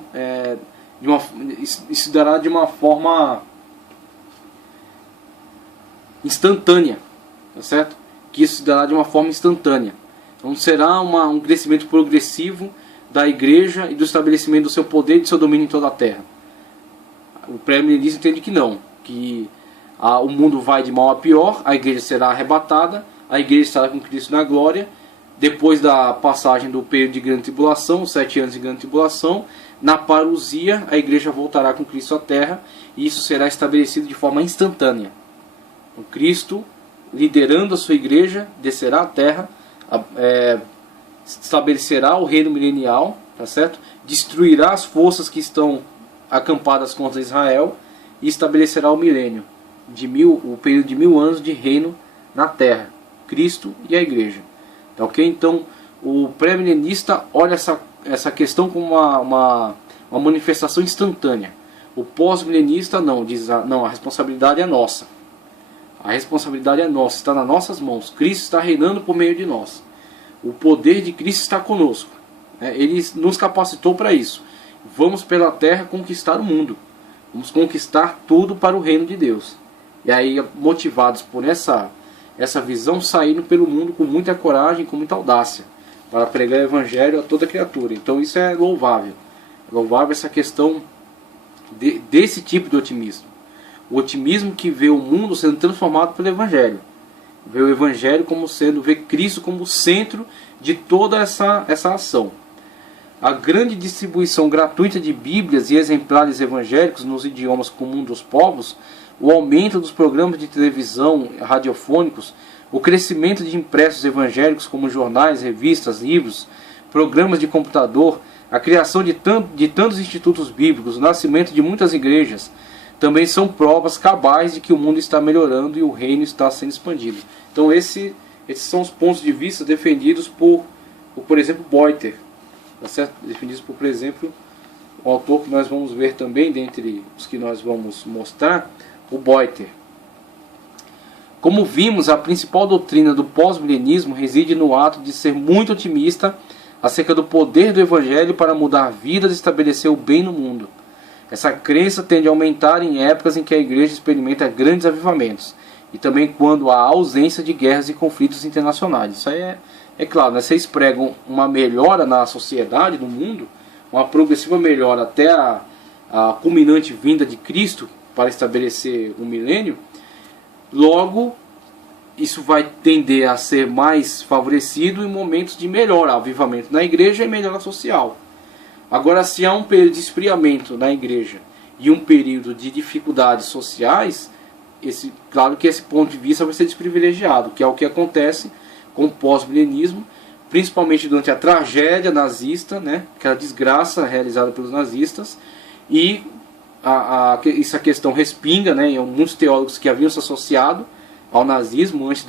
instantânea, tá certo? Que isso se dará de uma forma instantânea. Então será um crescimento progressivo da igreja e do estabelecimento do seu poder e do seu domínio em toda a terra. O pré-milenista entende que não, que o mundo vai de mal a pior, a igreja será arrebatada, a igreja estará com Cristo na glória, depois da passagem do período de grande tribulação, os 7 anos de grande tribulação, na parousia a igreja voltará com Cristo à terra, e isso será estabelecido de forma instantânea. O Cristo, liderando a sua igreja, descerá à terra, estabelecerá o reino milenial, tá certo? Destruirá as que estão acampadas contra Israel e estabelecerá o milênio, o período de 1000 anos de reino na terra, Cristo e a igreja. Tá, ok? Então o pré-milenista olha essa questão como uma manifestação instantânea. O pós-milenista não, diz não, a responsabilidade é nossa. A responsabilidade é nossa, está nas nossas mãos. Cristo está reinando por meio de nós. O poder de Cristo está conosco. Ele nos capacitou para isso. Vamos pela terra conquistar o mundo. Vamos conquistar tudo para o reino de Deus. E aí, motivados por essa visão, saíram pelo mundo com muita coragem, com muita audácia, para pregar o evangelho a toda criatura. Então isso é louvável. É louvável essa questão desse tipo de otimismo. O otimismo que vê o mundo sendo transformado pelo evangelho. Vê o evangelho vê Cristo como o centro de toda essa ação. A grande distribuição gratuita de Bíblias e exemplares evangélicos nos idiomas comuns dos povos, o aumento dos programas de televisão radiofônicos, o crescimento de impressos evangélicos como jornais, revistas, livros, programas de computador, a criação de tantos institutos bíblicos, o nascimento de muitas igrejas, também são provas cabais de que o mundo está melhorando e o reino está sendo expandido. Então esses são os pontos de vista defendidos por exemplo, Boiter, tá certo? Defendidos por exemplo, o autor que nós vamos ver também, dentre os que nós vamos mostrar, o Boiter. Como vimos, a principal doutrina do pós-milenismo reside no ato de ser muito otimista acerca do poder do Evangelho para mudar vidas e estabelecer o bem no mundo. Essa crença tende a aumentar em épocas em que a igreja experimenta grandes avivamentos, e também quando há ausência de guerras e conflitos internacionais. Isso aí é claro, né? Vocês pregam uma melhora na sociedade, no mundo, uma progressiva melhora até a culminante vinda de Cristo para estabelecer um milênio. Logo, isso vai tender a ser mais favorecido em momentos de melhora, avivamento na igreja e melhora social. Agora, se há um período de esfriamento na igreja e um período de dificuldades sociais, claro que esse ponto de vista vai ser desprivilegiado, que é o que acontece com o pós-milenismo, principalmente durante a tragédia nazista, né, aquela desgraça realizada pelos nazistas, e essa questão respinga, né, em muitos teólogos que haviam se associado ao nazismo antes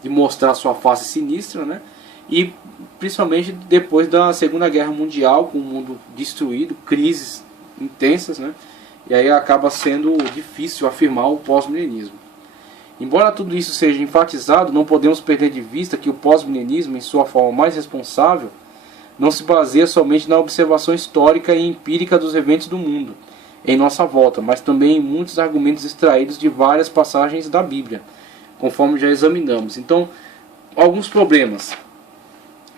de mostrar sua face sinistra, né, e principalmente depois da Segunda Guerra Mundial, com o mundo destruído, crises intensas, né? E aí acaba sendo difícil afirmar o pós-milenismo. Embora tudo isso seja enfatizado, não podemos perder de vista que o pós-milenismo, em sua forma mais responsável, não se baseia somente na observação histórica e empírica dos eventos do mundo em nossa volta, mas também em muitos argumentos extraídos de várias passagens da Bíblia, conforme já examinamos. Então, alguns problemas.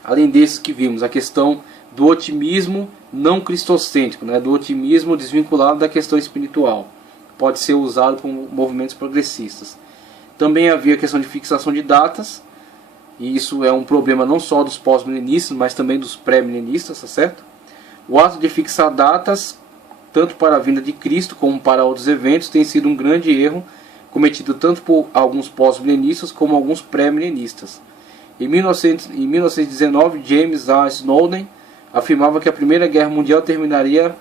Além desses que vimos, a questão do otimismo não cristocêntrico, né, do otimismo desvinculado da questão espiritual, pode ser usado por movimentos progressistas. Também havia a questão de fixação de datas, e isso é um problema não só dos pós-milenistas, mas também dos pré-milenistas, tá certo? O ato de fixar datas, tanto para a vinda de Cristo como para outros eventos, tem sido um grande erro cometido tanto por alguns pós-milenistas como alguns pré-milenistas. Em 1919, James A. Snowden afirmava que a Primeira Guerra Mundial terminaria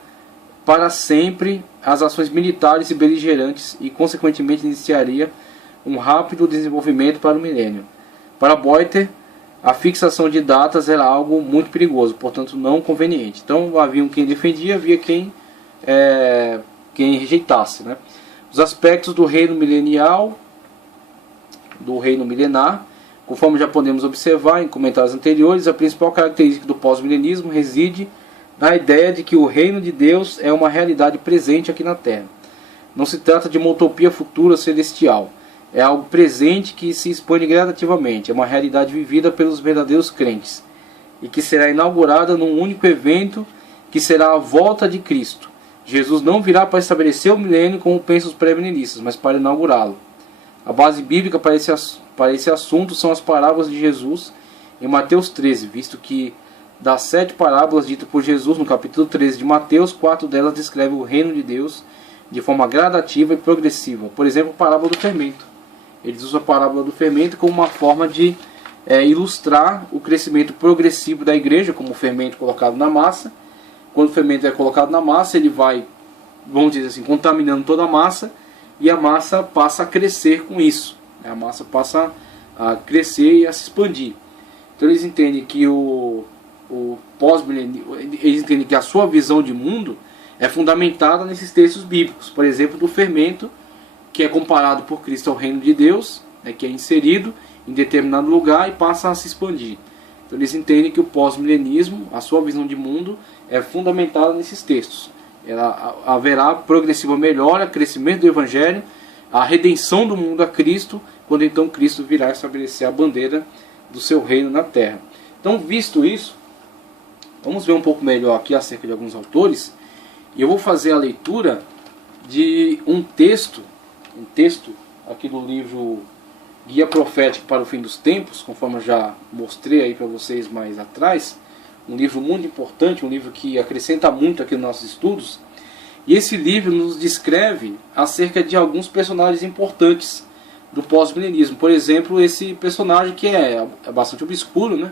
para sempre as ações militares e beligerantes e, consequentemente, iniciaria um rápido desenvolvimento para o milênio. Para Boiter, a fixação de datas era algo muito perigoso, portanto não conveniente. Então havia quem defendia, havia quem rejeitasse, né? Os aspectos do reino milenial, do reino milenar, conforme já podemos observar em comentários anteriores, a principal característica do pós-milenismo reside na ideia de que o reino de Deus é uma realidade presente aqui na Terra. Não se trata de uma utopia futura celestial. É algo presente que se expande gradativamente. É uma realidade vivida pelos verdadeiros crentes e que será inaugurada num único evento que será a volta de Cristo. Jesus não virá para estabelecer o milênio como pensam os pré-milenistas, mas para inaugurá-lo. A base bíblica para esse assunto são as parábolas de Jesus em Mateus 13, visto que das 7 parábolas ditas por Jesus no capítulo 13 de Mateus, 4 delas descrevem o reino de Deus de forma gradativa e progressiva. Por exemplo, a parábola do fermento. Eles usam a parábola do fermento como uma forma de ilustrar o crescimento progressivo da igreja, como o fermento colocado na massa. Quando o fermento é colocado na massa, ele vai, vamos dizer assim, contaminando toda a massa, e a massa passa a crescer com isso. A massa passa a crescer e a se expandir. Então eles entendem que eles entendem que a sua visão de mundo é fundamentada nesses textos bíblicos. Por exemplo, do fermento, que é comparado por Cristo ao reino de Deus, que é inserido em determinado lugar e passa a se expandir. Então eles entendem que o pós-milenismo, a sua visão de mundo, é fundamentada nesses textos. Haverá progressiva melhora, crescimento do Evangelho, a redenção do mundo a Cristo, quando então Cristo virá estabelecer a bandeira do seu reino na terra. Então, visto isso, vamos ver um pouco melhor aqui acerca de alguns autores, e eu vou fazer a leitura de um texto aqui do livro Guia Profético para o Fim dos Tempos, conforme eu já mostrei aí para vocês mais atrás. Um livro muito importante, um livro que acrescenta muito aqui nos nossos estudos. E esse livro nos descreve acerca de alguns personagens importantes do pós-milenismo. Por exemplo, esse personagem que é bastante obscuro, né?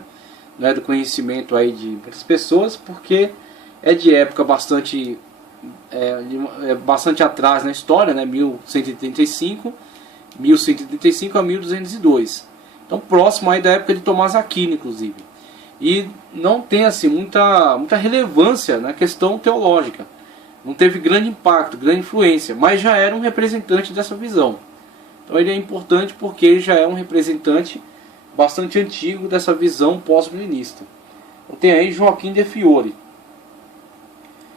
Não é do conhecimento aí de muitas pessoas, porque é de época bastante bastante atrás na história, né? 1135 a 1202. Então próximo aí da época de Tomás Aquino, inclusive. E não tem assim muita relevância na questão teológica. Não teve grande impacto, grande influência, mas já era um representante dessa visão. Então ele é importante porque ele já é um representante bastante antigo dessa visão pós-milenista. Então tem aí Joaquim de Fiori.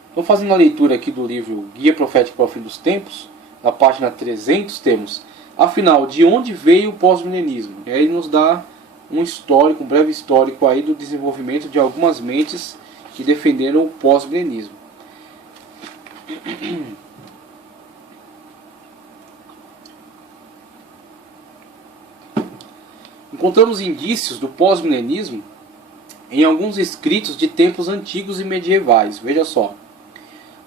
Estou fazendo a leitura aqui do livro Guia Profético para o Fim dos Tempos. Na página 300 temos: afinal, de onde veio o pós-milenismo? E aí nos dá um histórico, um breve histórico aí do desenvolvimento de algumas mentes que defenderam o pós-milenismo. Encontramos indícios do pós-milenismo em alguns escritos de tempos antigos e medievais. Veja só.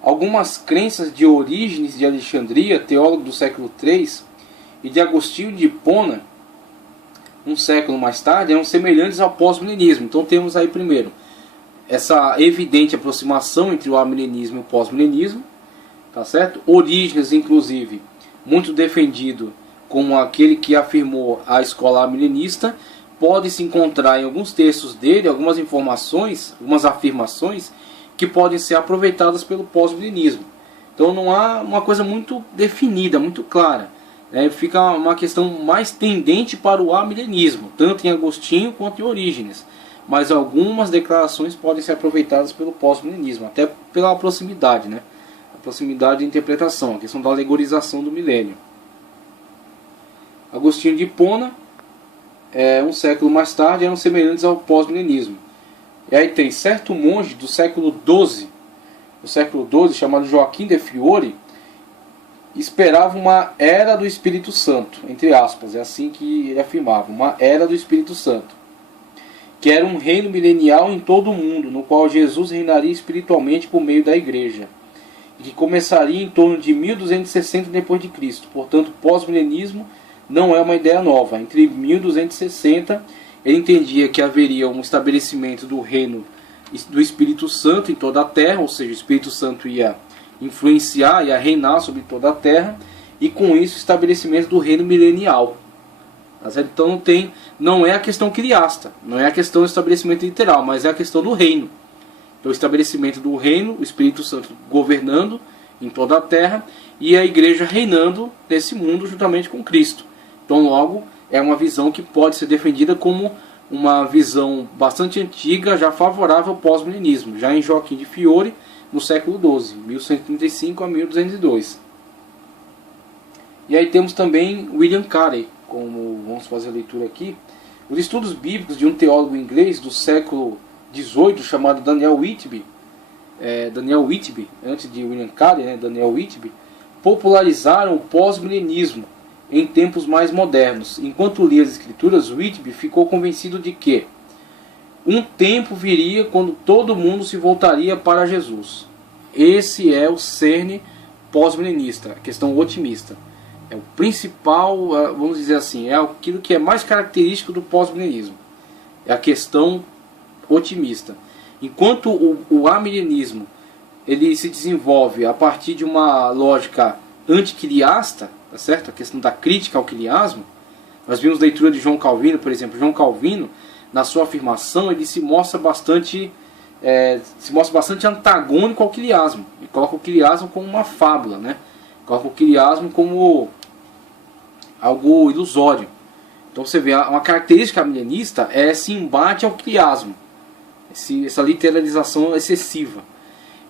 Algumas crenças de Orígenes de Alexandria, teólogo do século III, e de Agostinho de Hipona, um século mais tarde, eram semelhantes ao pós-milenismo. Então temos aí primeiro essa evidente aproximação entre o amilenismo e o pós-milenismo, tá certo? Orígenes, inclusive, muito defendido como aquele que afirmou a escola amilenista, pode se encontrar em alguns textos dele algumas informações, algumas afirmações que podem ser aproveitadas pelo pós-milenismo. Então não há uma coisa muito definida, muito clara. Fica uma questão mais tendente para o amilenismo, tanto em Agostinho quanto em Orígenes. Mas algumas declarações podem ser aproveitadas pelo pós-milenismo, até pela proximidade, né? A proximidade de interpretação, a questão da alegorização do milênio. Agostinho de Hipona, um século mais tarde, eram semelhantes ao pós-milenismo. E aí tem certo monge do século XII, chamado Joaquim de Fiori, esperava uma era do Espírito Santo, entre aspas, é assim que ele afirmava, uma era do Espírito Santo, que era um reino milenial em todo o mundo, no qual Jesus reinaria espiritualmente por meio da igreja, e que começaria em torno de 1260 d.C., portanto pós-milenismo não é uma ideia nova. Entre 1260 ele entendia que haveria um estabelecimento do reino do Espírito Santo em toda a terra, ou seja, o Espírito Santo ia influenciar, ia reinar sobre toda a terra, e com isso o estabelecimento do reino milenial. Então não é a questão quiliasta, não é a questão do estabelecimento literal, mas é a questão do reino. Então o estabelecimento do reino, o Espírito Santo governando em toda a terra, e a igreja reinando nesse mundo juntamente com Cristo. Então logo é uma visão que pode ser defendida como uma visão bastante antiga, já favorável ao pós-milenismo, já em Joaquim de Fiori, no século XII, 1135 a 1202. E aí temos também William Carey, como vamos fazer a leitura aqui. Os estudos bíblicos de um teólogo inglês do século XVIII, chamado Daniel Whitby, antes de William Carey, né, Daniel Whitby, popularizaram o pós-milenismo em tempos mais modernos. Enquanto lia as escrituras, Whitby ficou convencido de que um tempo viria quando todo mundo se voltaria para Jesus. Esse é o cerne pós-milenista, a questão otimista. É o principal, vamos dizer assim, é aquilo que é mais característico do pós-milenismo. É a questão otimista. Enquanto o amilenismo ele se desenvolve a partir de uma lógica antiquiliasta, tá certo? A questão da crítica ao quiliasmo. Nós vimos a leitura de João Calvino, por exemplo. João Calvino, na sua afirmação, ele se mostra bastante antagônico ao quiliasmo. Ele coloca o quiliasmo como uma fábula, né? Coloca o quiliasmo como algo ilusório. Então você vê, uma característica milenista é esse embate ao quiliasmo, essa literalização excessiva.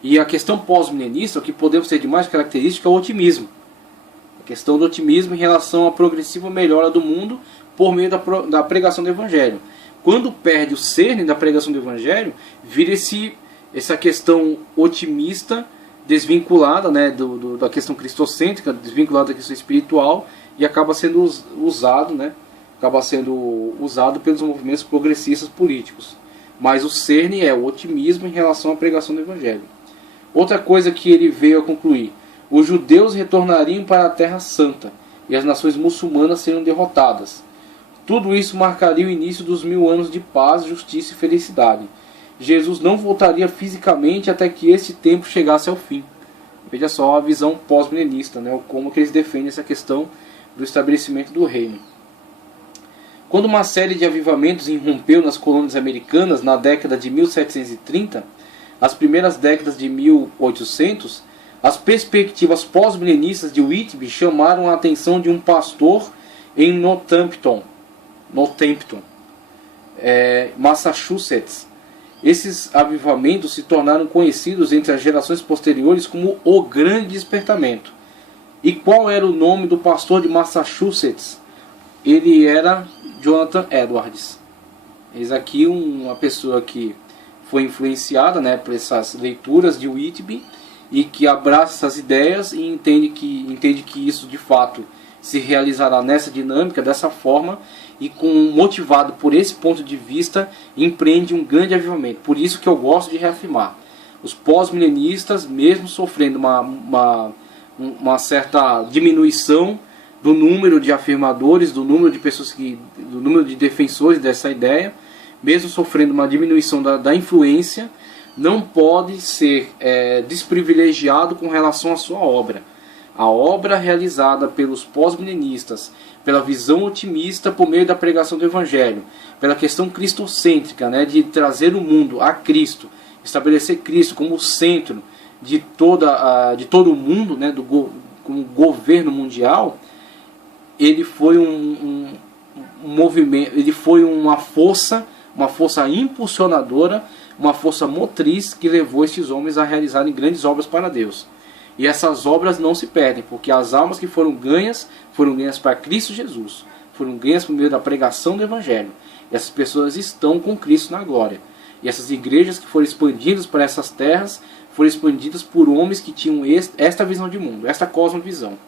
E a questão pós-milenista, o que podemos ter de mais característica é o otimismo. A questão do otimismo em relação à progressiva melhora do mundo por meio da pregação do Evangelho. Quando perde o cerne da pregação do Evangelho, vira essa questão otimista desvinculada, né, da questão cristocêntrica, desvinculada da questão espiritual, e acaba sendo usado, né, pelos movimentos progressistas políticos. Mas o cerne é o otimismo em relação à pregação do Evangelho. Outra coisa que ele veio a concluir: os judeus retornariam para a Terra Santa e as nações muçulmanas seriam derrotadas. Tudo isso marcaria o início dos 1000 anos de paz, justiça e felicidade. Jesus não voltaria fisicamente até que este tempo chegasse ao fim. Veja só a visão pós-milenista, né? Como que eles defendem essa questão do estabelecimento do reino. Quando uma série de avivamentos irrompeu nas colônias americanas na década de 1730, as primeiras décadas de 1800, as perspectivas pós-milenistas de Whitby chamaram a atenção de um pastor em Northampton, Massachusetts. Esses avivamentos se tornaram conhecidos entre as gerações posteriores como o Grande Despertamento. E qual era o nome do pastor de Massachusetts? Ele era Jonathan Edwards. Eis aqui uma pessoa que foi influenciada, né, por essas leituras de Whitby e que abraça essas ideias e entende que isso de fato se realizará nessa dinâmica, dessa forma, e motivado por esse ponto de vista, empreende um grande avivamento. Por isso que eu gosto de reafirmar. Os pós-milenistas, mesmo sofrendo uma certa diminuição do número de afirmadores, do número de pessoas do número de defensores dessa ideia, mesmo sofrendo uma diminuição da influência, não pode ser desprivilegiado com relação à sua obra. A obra realizada pelos pós-milenistas, pela visão otimista por meio da pregação do Evangelho, pela questão cristocêntrica, né, de trazer o mundo a Cristo, estabelecer Cristo como centro de todo o mundo, né, como governo mundial, ele foi um movimento, ele foi uma força impulsionadora, uma força motriz que levou esses homens a realizarem grandes obras para Deus. E essas obras não se perdem, porque as almas que foram ganhas para Cristo Jesus, foram ganhas por meio da pregação do Evangelho. E essas pessoas estão com Cristo na glória. E essas igrejas que foram expandidas para essas terras, foram expandidas por homens que tinham esta visão de mundo, esta cosmovisão.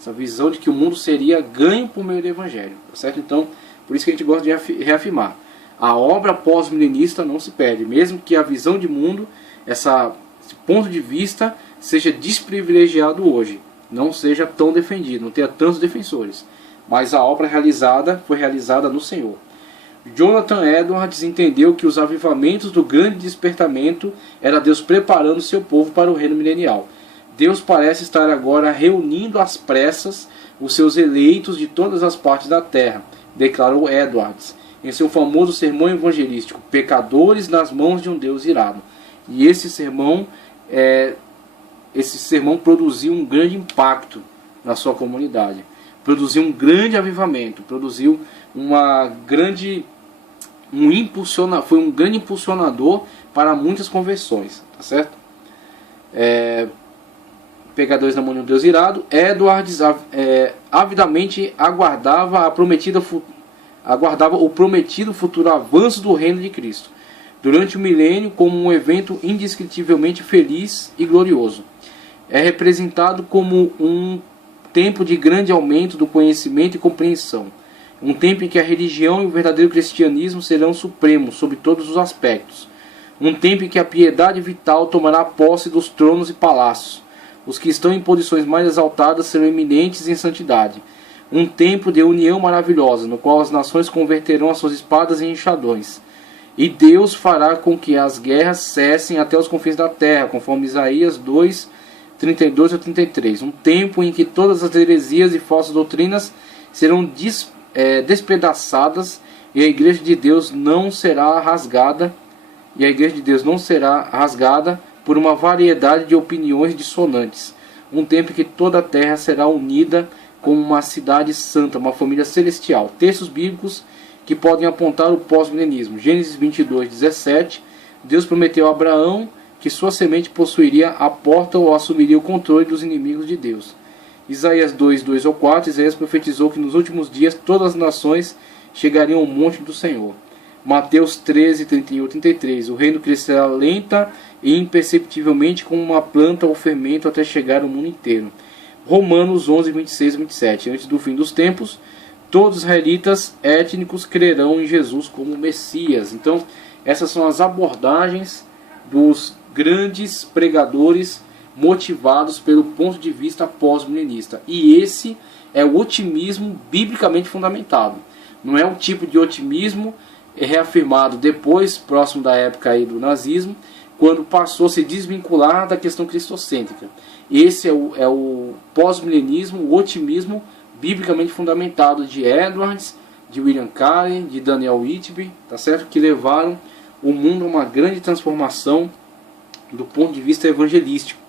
Essa visão de que o mundo seria ganho por meio do Evangelho. Tá certo? Então, por isso que a gente gosta de reafirmar. A obra pós-milenista não se perde, mesmo que a visão de mundo, esse ponto de vista, seja desprivilegiado hoje, não seja tão defendido, não tenha tantos defensores. Mas a obra foi realizada no Senhor. Jonathan Edwards entendeu que os avivamentos do grande despertamento era Deus preparando seu povo para o reino milenial. Deus parece estar agora reunindo às pressas os seus eleitos de todas as partes da terra, declarou Edwards em seu famoso sermão evangelístico, Pecadores nas mãos de um Deus irado. E esse sermão produziu um grande impacto na sua comunidade, produziu um grande avivamento, produziu foi um grande impulsionador para muitas conversões, tá certo? Pecadores na mão de um Deus irado. Edwards avidamente aguardava o prometido futuro avanço do reino de Cristo durante o milênio como um evento indescritivelmente feliz e glorioso. É representado como um tempo de grande aumento do conhecimento e compreensão, um tempo em que a religião e o verdadeiro cristianismo serão supremos sobre todos os aspectos, um tempo em que a piedade vital tomará posse dos tronos e palácios, os que estão em posições mais exaltadas serão eminentes em santidade, um tempo de união maravilhosa, no qual as nações converterão as suas espadas em enxadões, e Deus fará com que as guerras cessem até os confins da terra, conforme Isaías 2, 32 a 33. Um tempo em que todas as heresias e falsas doutrinas serão despedaçadas e a igreja de Deus não será rasgada, por uma variedade de opiniões dissonantes. Um tempo em que toda a terra será unida como uma cidade santa, uma família celestial. Textos bíblicos que podem apontar o pós-milenismo. Gênesis 22, 17. Deus prometeu a Abraão que sua semente possuiria a porta ou assumiria o controle dos inimigos de Deus. Isaías 2, 2 ou 4. Isaías profetizou que nos últimos dias todas as nações chegariam ao monte do Senhor. Mateus 13, 31 e 33. O reino crescerá lenta e imperceptivelmente como uma planta ou fermento até chegar ao mundo inteiro. Romanos 11, 26 e 27. Antes do fim dos tempos, todos os israelitas étnicos crerão em Jesus como Messias. Então, essas são as abordagens dos grandes pregadores motivados pelo ponto de vista pós-milenista. E esse é o otimismo biblicamente fundamentado. Não é um tipo de otimismo reafirmado depois, próximo da época aí do nazismo, quando passou a se desvincular da questão cristocêntrica. Esse é o pós-milenismo, o otimismo biblicamente fundamentado de Edwards, de William Carey, de Daniel Whitby, tá certo? Que levaram o mundo a uma grande transformação do ponto de vista evangelístico,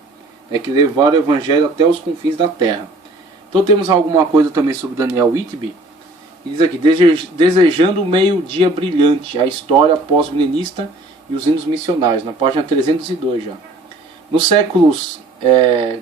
que levaram o evangelho até os confins da terra. Então temos alguma coisa também sobre Daniel Whitby. Ele diz aqui: desejando o meio-dia brilhante, a história pós-milenista e os hinos missionários, na página 302 já. Nos séculos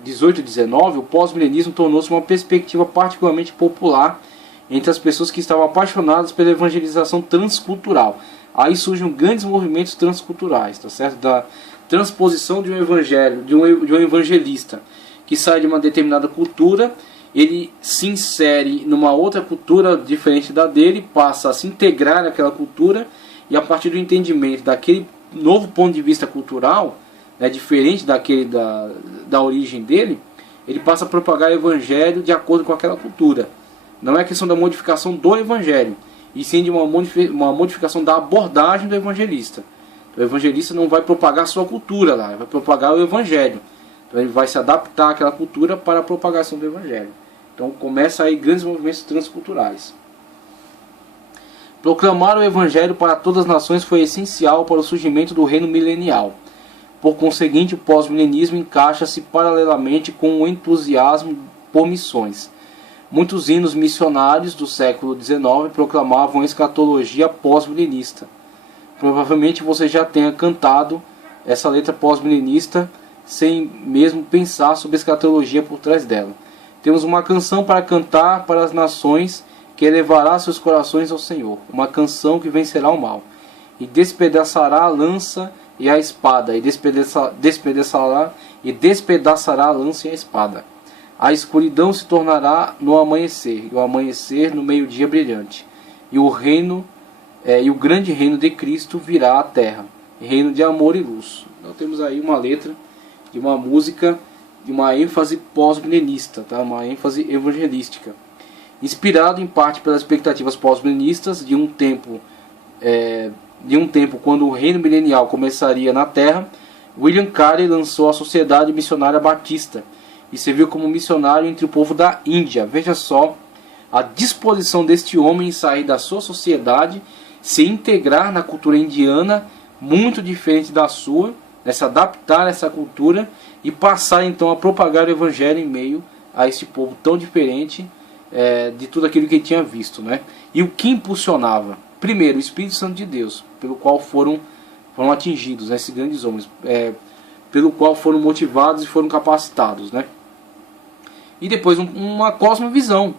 18 e 19, o pós-milenismo tornou-se uma perspectiva particularmente popular entre as pessoas que estavam apaixonadas pela evangelização transcultural. Aí surgem grandes movimentos transculturais, tá certo? Da transposição de um evangelho, de um evangelista que sai de uma determinada cultura, ele se insere numa outra cultura diferente da dele, passa a se integrar naquela cultura, e a partir do entendimento daquele novo ponto de vista cultural, diferente daquele da origem dele, ele passa a propagar o evangelho de acordo com aquela cultura. Não é questão da modificação do evangelho, e sim de uma modificação da abordagem do evangelista. O evangelista não vai propagar a sua cultura lá, ele vai propagar o evangelho. Então ele vai se adaptar àquela cultura para a propagação do evangelho. Então começa aí grandes movimentos transculturais. Proclamar o evangelho para todas as nações foi essencial para o surgimento do reino milenial. Por conseguinte, o pós-milenismo encaixa-se paralelamente com o entusiasmo por missões. Muitos hinos missionários do século XIX proclamavam a escatologia pós-milenista. Provavelmente você já tenha cantado essa letra pós-milenista sem mesmo pensar sobre a escatologia por trás dela. Temos uma canção para cantar para as nações que elevará seus corações ao Senhor, uma canção que vencerá o mal, e despedaçará a lança e a espada, e despedaçará a lança e a espada. A escuridão se tornará no amanhecer, e o amanhecer no meio-dia brilhante, e o grande reino de Cristo virá à terra, reino de amor e luz. Então temos aí uma letra de uma música de uma ênfase pós-milenista, tá? Uma ênfase evangelística, inspirado em parte pelas expectativas pós-milenistas de um tempo quando o reino milenial começaria na Terra. William Carey lançou a Sociedade Missionária Batista e serviu como missionário entre o povo da Índia. Veja só a disposição deste homem em sair da sua sociedade, se integrar na cultura indiana, muito diferente da sua, se adaptar a essa cultura e passar então a propagar o evangelho em meio a este povo tão diferente de tudo aquilo que ele tinha visto, E o que impulsionava? Primeiro, o Espírito Santo de Deus, pelo qual foram atingidos, esses grandes homens, pelo qual foram motivados e foram capacitados, E depois uma cosmovisão,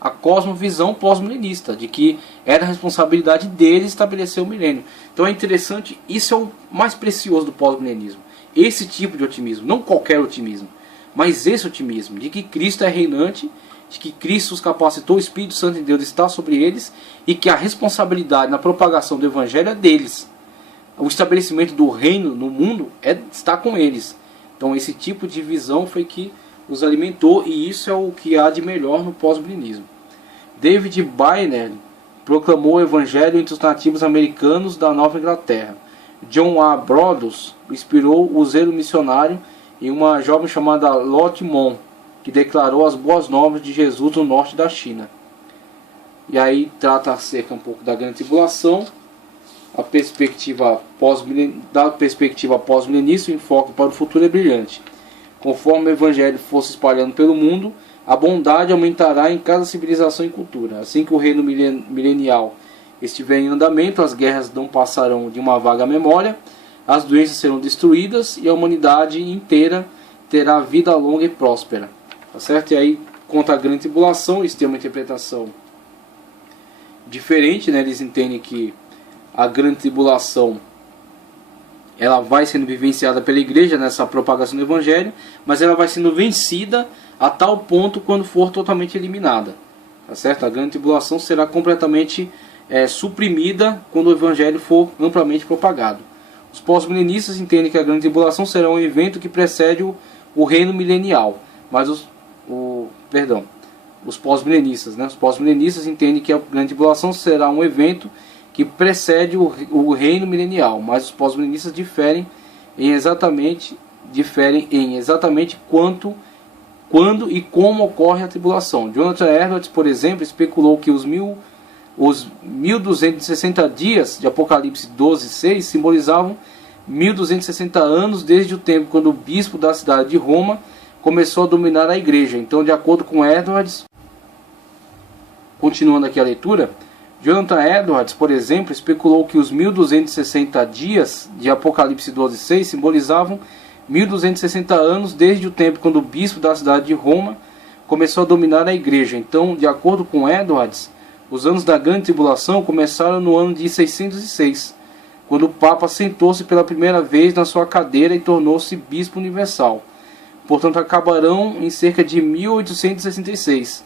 a cosmovisão pós-milenista, de que era a responsabilidade deles estabelecer o milênio. Então é interessante, isso é o mais precioso do pós-milenismo, esse tipo de otimismo, não qualquer otimismo, mas esse otimismo, de que Cristo é reinante, de que Cristo os capacitou, o Espírito Santo de Deus está sobre eles, e que a responsabilidade na propagação do Evangelho é deles. O estabelecimento do reino no mundo está com eles. Então esse tipo de visão foi que os alimentou, e isso é o que há de melhor no pós-milenismo. David Byner proclamou o Evangelho entre os nativos americanos da Nova Inglaterra. John A. Brodus inspirou o zelo missionário em uma jovem chamada Lotte Mon, que declarou as boas novas de Jesus no norte da China. E aí trata acerca um pouco da grande tribulação, da perspectiva pós-milenista, o enfoque para o futuro é brilhante. Conforme o evangelho fosse espalhando pelo mundo, a bondade aumentará em cada civilização e cultura. Assim que o reino milenial estiver em andamento, as guerras não passarão de uma vaga memória, as doenças serão destruídas e a humanidade inteira terá vida longa e próspera. Tá certo? E aí, contra a grande tribulação, eles têm uma interpretação diferente, Eles entendem que a grande tribulação ela vai sendo vivenciada pela igreja nessa propagação do evangelho, mas ela vai sendo vencida a tal ponto quando for totalmente eliminada. Tá certo? A grande tribulação será completamente suprimida quando o evangelho for amplamente propagado. Os pós-milenistas entendem que a grande tribulação será um evento que precede o reino milenial, mas os pós-milenistas, Os pós-milenistas entendem que a grande tribulação será um evento que precede o reino milenial, mas os pós-milenistas diferem diferem em exatamente quando e como ocorre a tribulação. Jonathan Edwards, por exemplo, especulou que os 1260 dias de Apocalipse 12:6 simbolizavam 1260 anos desde o tempo quando o bispo da cidade de Roma começou a dominar a igreja. Então, de acordo com Edwards, continuando aqui a leitura, Jonathan Edwards, por exemplo, especulou que os 1260 dias de Apocalipse 12:6 simbolizavam 1260 anos desde o tempo quando o bispo da cidade de Roma começou a dominar a igreja. Então, de acordo com Edwards, os anos da grande tribulação começaram no ano de 606, quando o Papa sentou-se pela primeira vez na sua cadeira e tornou-se bispo universal. Portanto, acabarão em cerca de 1866.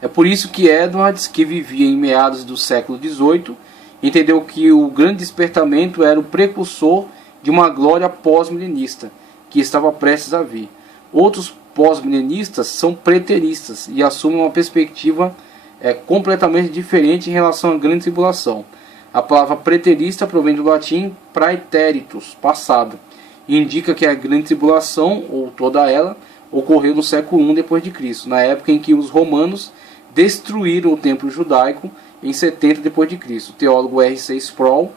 É por isso que Edwards, que vivia em meados do século XVIII, entendeu que o grande despertamento era o precursor de uma glória pós-milenista, que estava prestes a vir. Outros pós-milenistas são preteristas e assumem uma perspectiva completamente diferente em relação à grande tribulação. A palavra preterista provém do latim praeteritus, passado, e indica que a grande tribulação, ou toda ela, ocorreu no século I d.C., na época em que os romanos destruíram o templo judaico em 70 d.C. O teólogo R.C. Sproul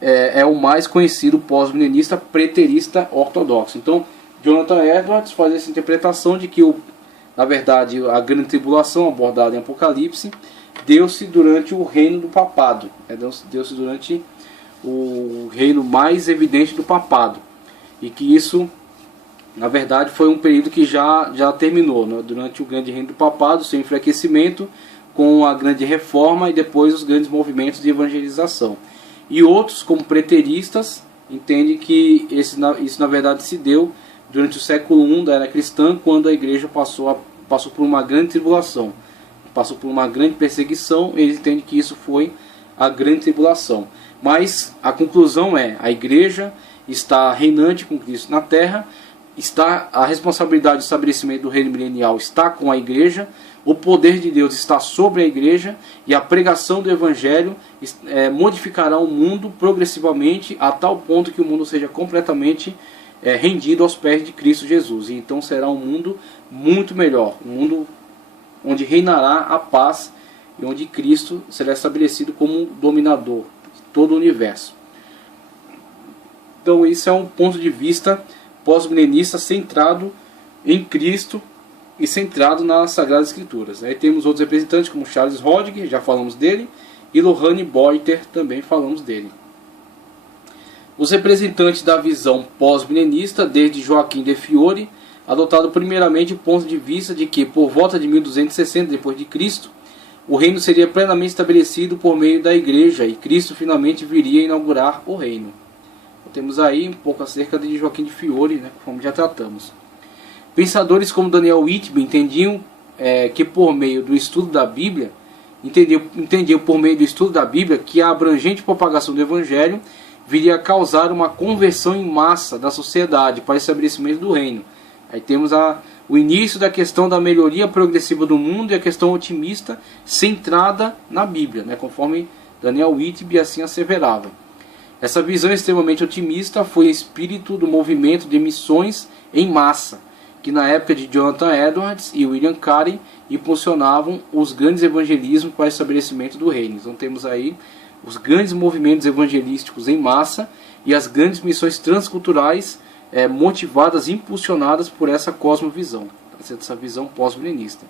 é o mais conhecido pós-milenista preterista ortodoxo. Então, Jonathan Edwards faz essa interpretação de que, na verdade, a grande tribulação abordada em Apocalipse deu-se durante o reino do papado, deu-se durante o reino mais evidente do papado, e que isso, na verdade, foi um período que já terminou, né? Durante o grande reino do papado, seu enfraquecimento com a grande reforma e depois os grandes movimentos de evangelização. E outros, como preteristas, entendem que isso na verdade se deu durante o século I da era cristã, quando a igreja passou por uma grande tribulação, passou por uma grande perseguição. Eles entendem que isso foi a grande tribulação. Mas a conclusão é: a igreja está reinante com Cristo na terra, a responsabilidade do estabelecimento do reino milenial está com a igreja, o poder de Deus está sobre a igreja, e a pregação do evangelho modificará o mundo progressivamente a tal ponto que o mundo seja completamente rendido aos pés de Cristo Jesus. E então será um mundo muito melhor, um mundo onde reinará a paz e onde Cristo será estabelecido como dominador de todo o universo. Então esse é um ponto de vista pós-milenista centrado em Cristo e centrado nas Sagradas Escrituras. Aí temos outros representantes como Charles Hodge, já falamos dele, e Lohane Boiter, também falamos dele. Os representantes da visão pós-milenista, desde Joaquim de Fiore, adotado primeiramente o ponto de vista de que, por volta de 1260 d.C., o reino seria plenamente estabelecido por meio da igreja e Cristo finalmente viria a inaugurar o reino. Então, temos aí um pouco acerca de Joaquim de Fiore, né, como já tratamos. Pensadores como Daniel Whitby entendiam que por meio do estudo da Bíblia, entendiam por meio do estudo da Bíblia que a abrangente propagação do Evangelho viria a causar uma conversão em massa da sociedade para o estabelecimento do reino. Aí temos o início da questão da melhoria progressiva do mundo e a questão otimista centrada na Bíblia, né, conforme Daniel Whitby assim asseverava. Essa visão extremamente otimista foi o espírito do movimento de missões em massa, que na época de Jonathan Edwards e William Carey impulsionavam os grandes evangelismos para o estabelecimento do reino. Então temos aí os grandes movimentos evangelísticos em massa e as grandes missões transculturais motivadas, impulsionadas por essa cosmovisão, essa visão pós-milenista.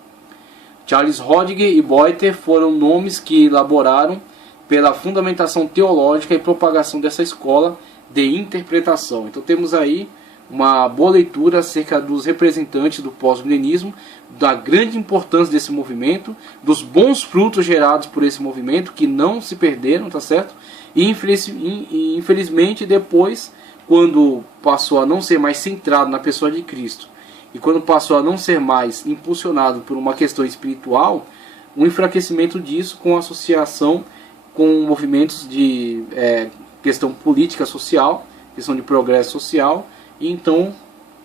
Charles Hodge e Boiter foram nomes que elaboraram pela fundamentação teológica e propagação dessa escola de interpretação. Então temos aí uma boa leitura acerca dos representantes do pós-milenismo, da grande importância desse movimento, dos bons frutos gerados por esse movimento, que não se perderam, tá certo? E infelizmente depois, quando passou a não ser mais centrado na pessoa de Cristo, e quando passou a não ser mais impulsionado por uma questão espiritual, um enfraquecimento disso com associação com movimentos de questão política social, questão de progresso social, e então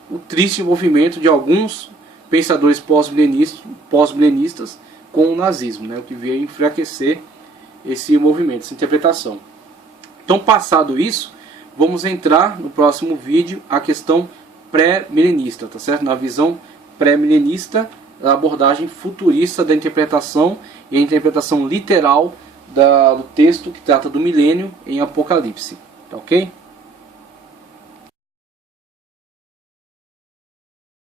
o triste movimento de alguns pensadores pós-milenistas com o nazismo, né, o que veio enfraquecer esse movimento, essa interpretação. Então, passado isso, vamos entrar no próximo vídeo a questão pré-milenista, tá certo? Na visão pré-milenista, a abordagem futurista da interpretação e a interpretação literal do texto que trata do milênio em Apocalipse, tá ok?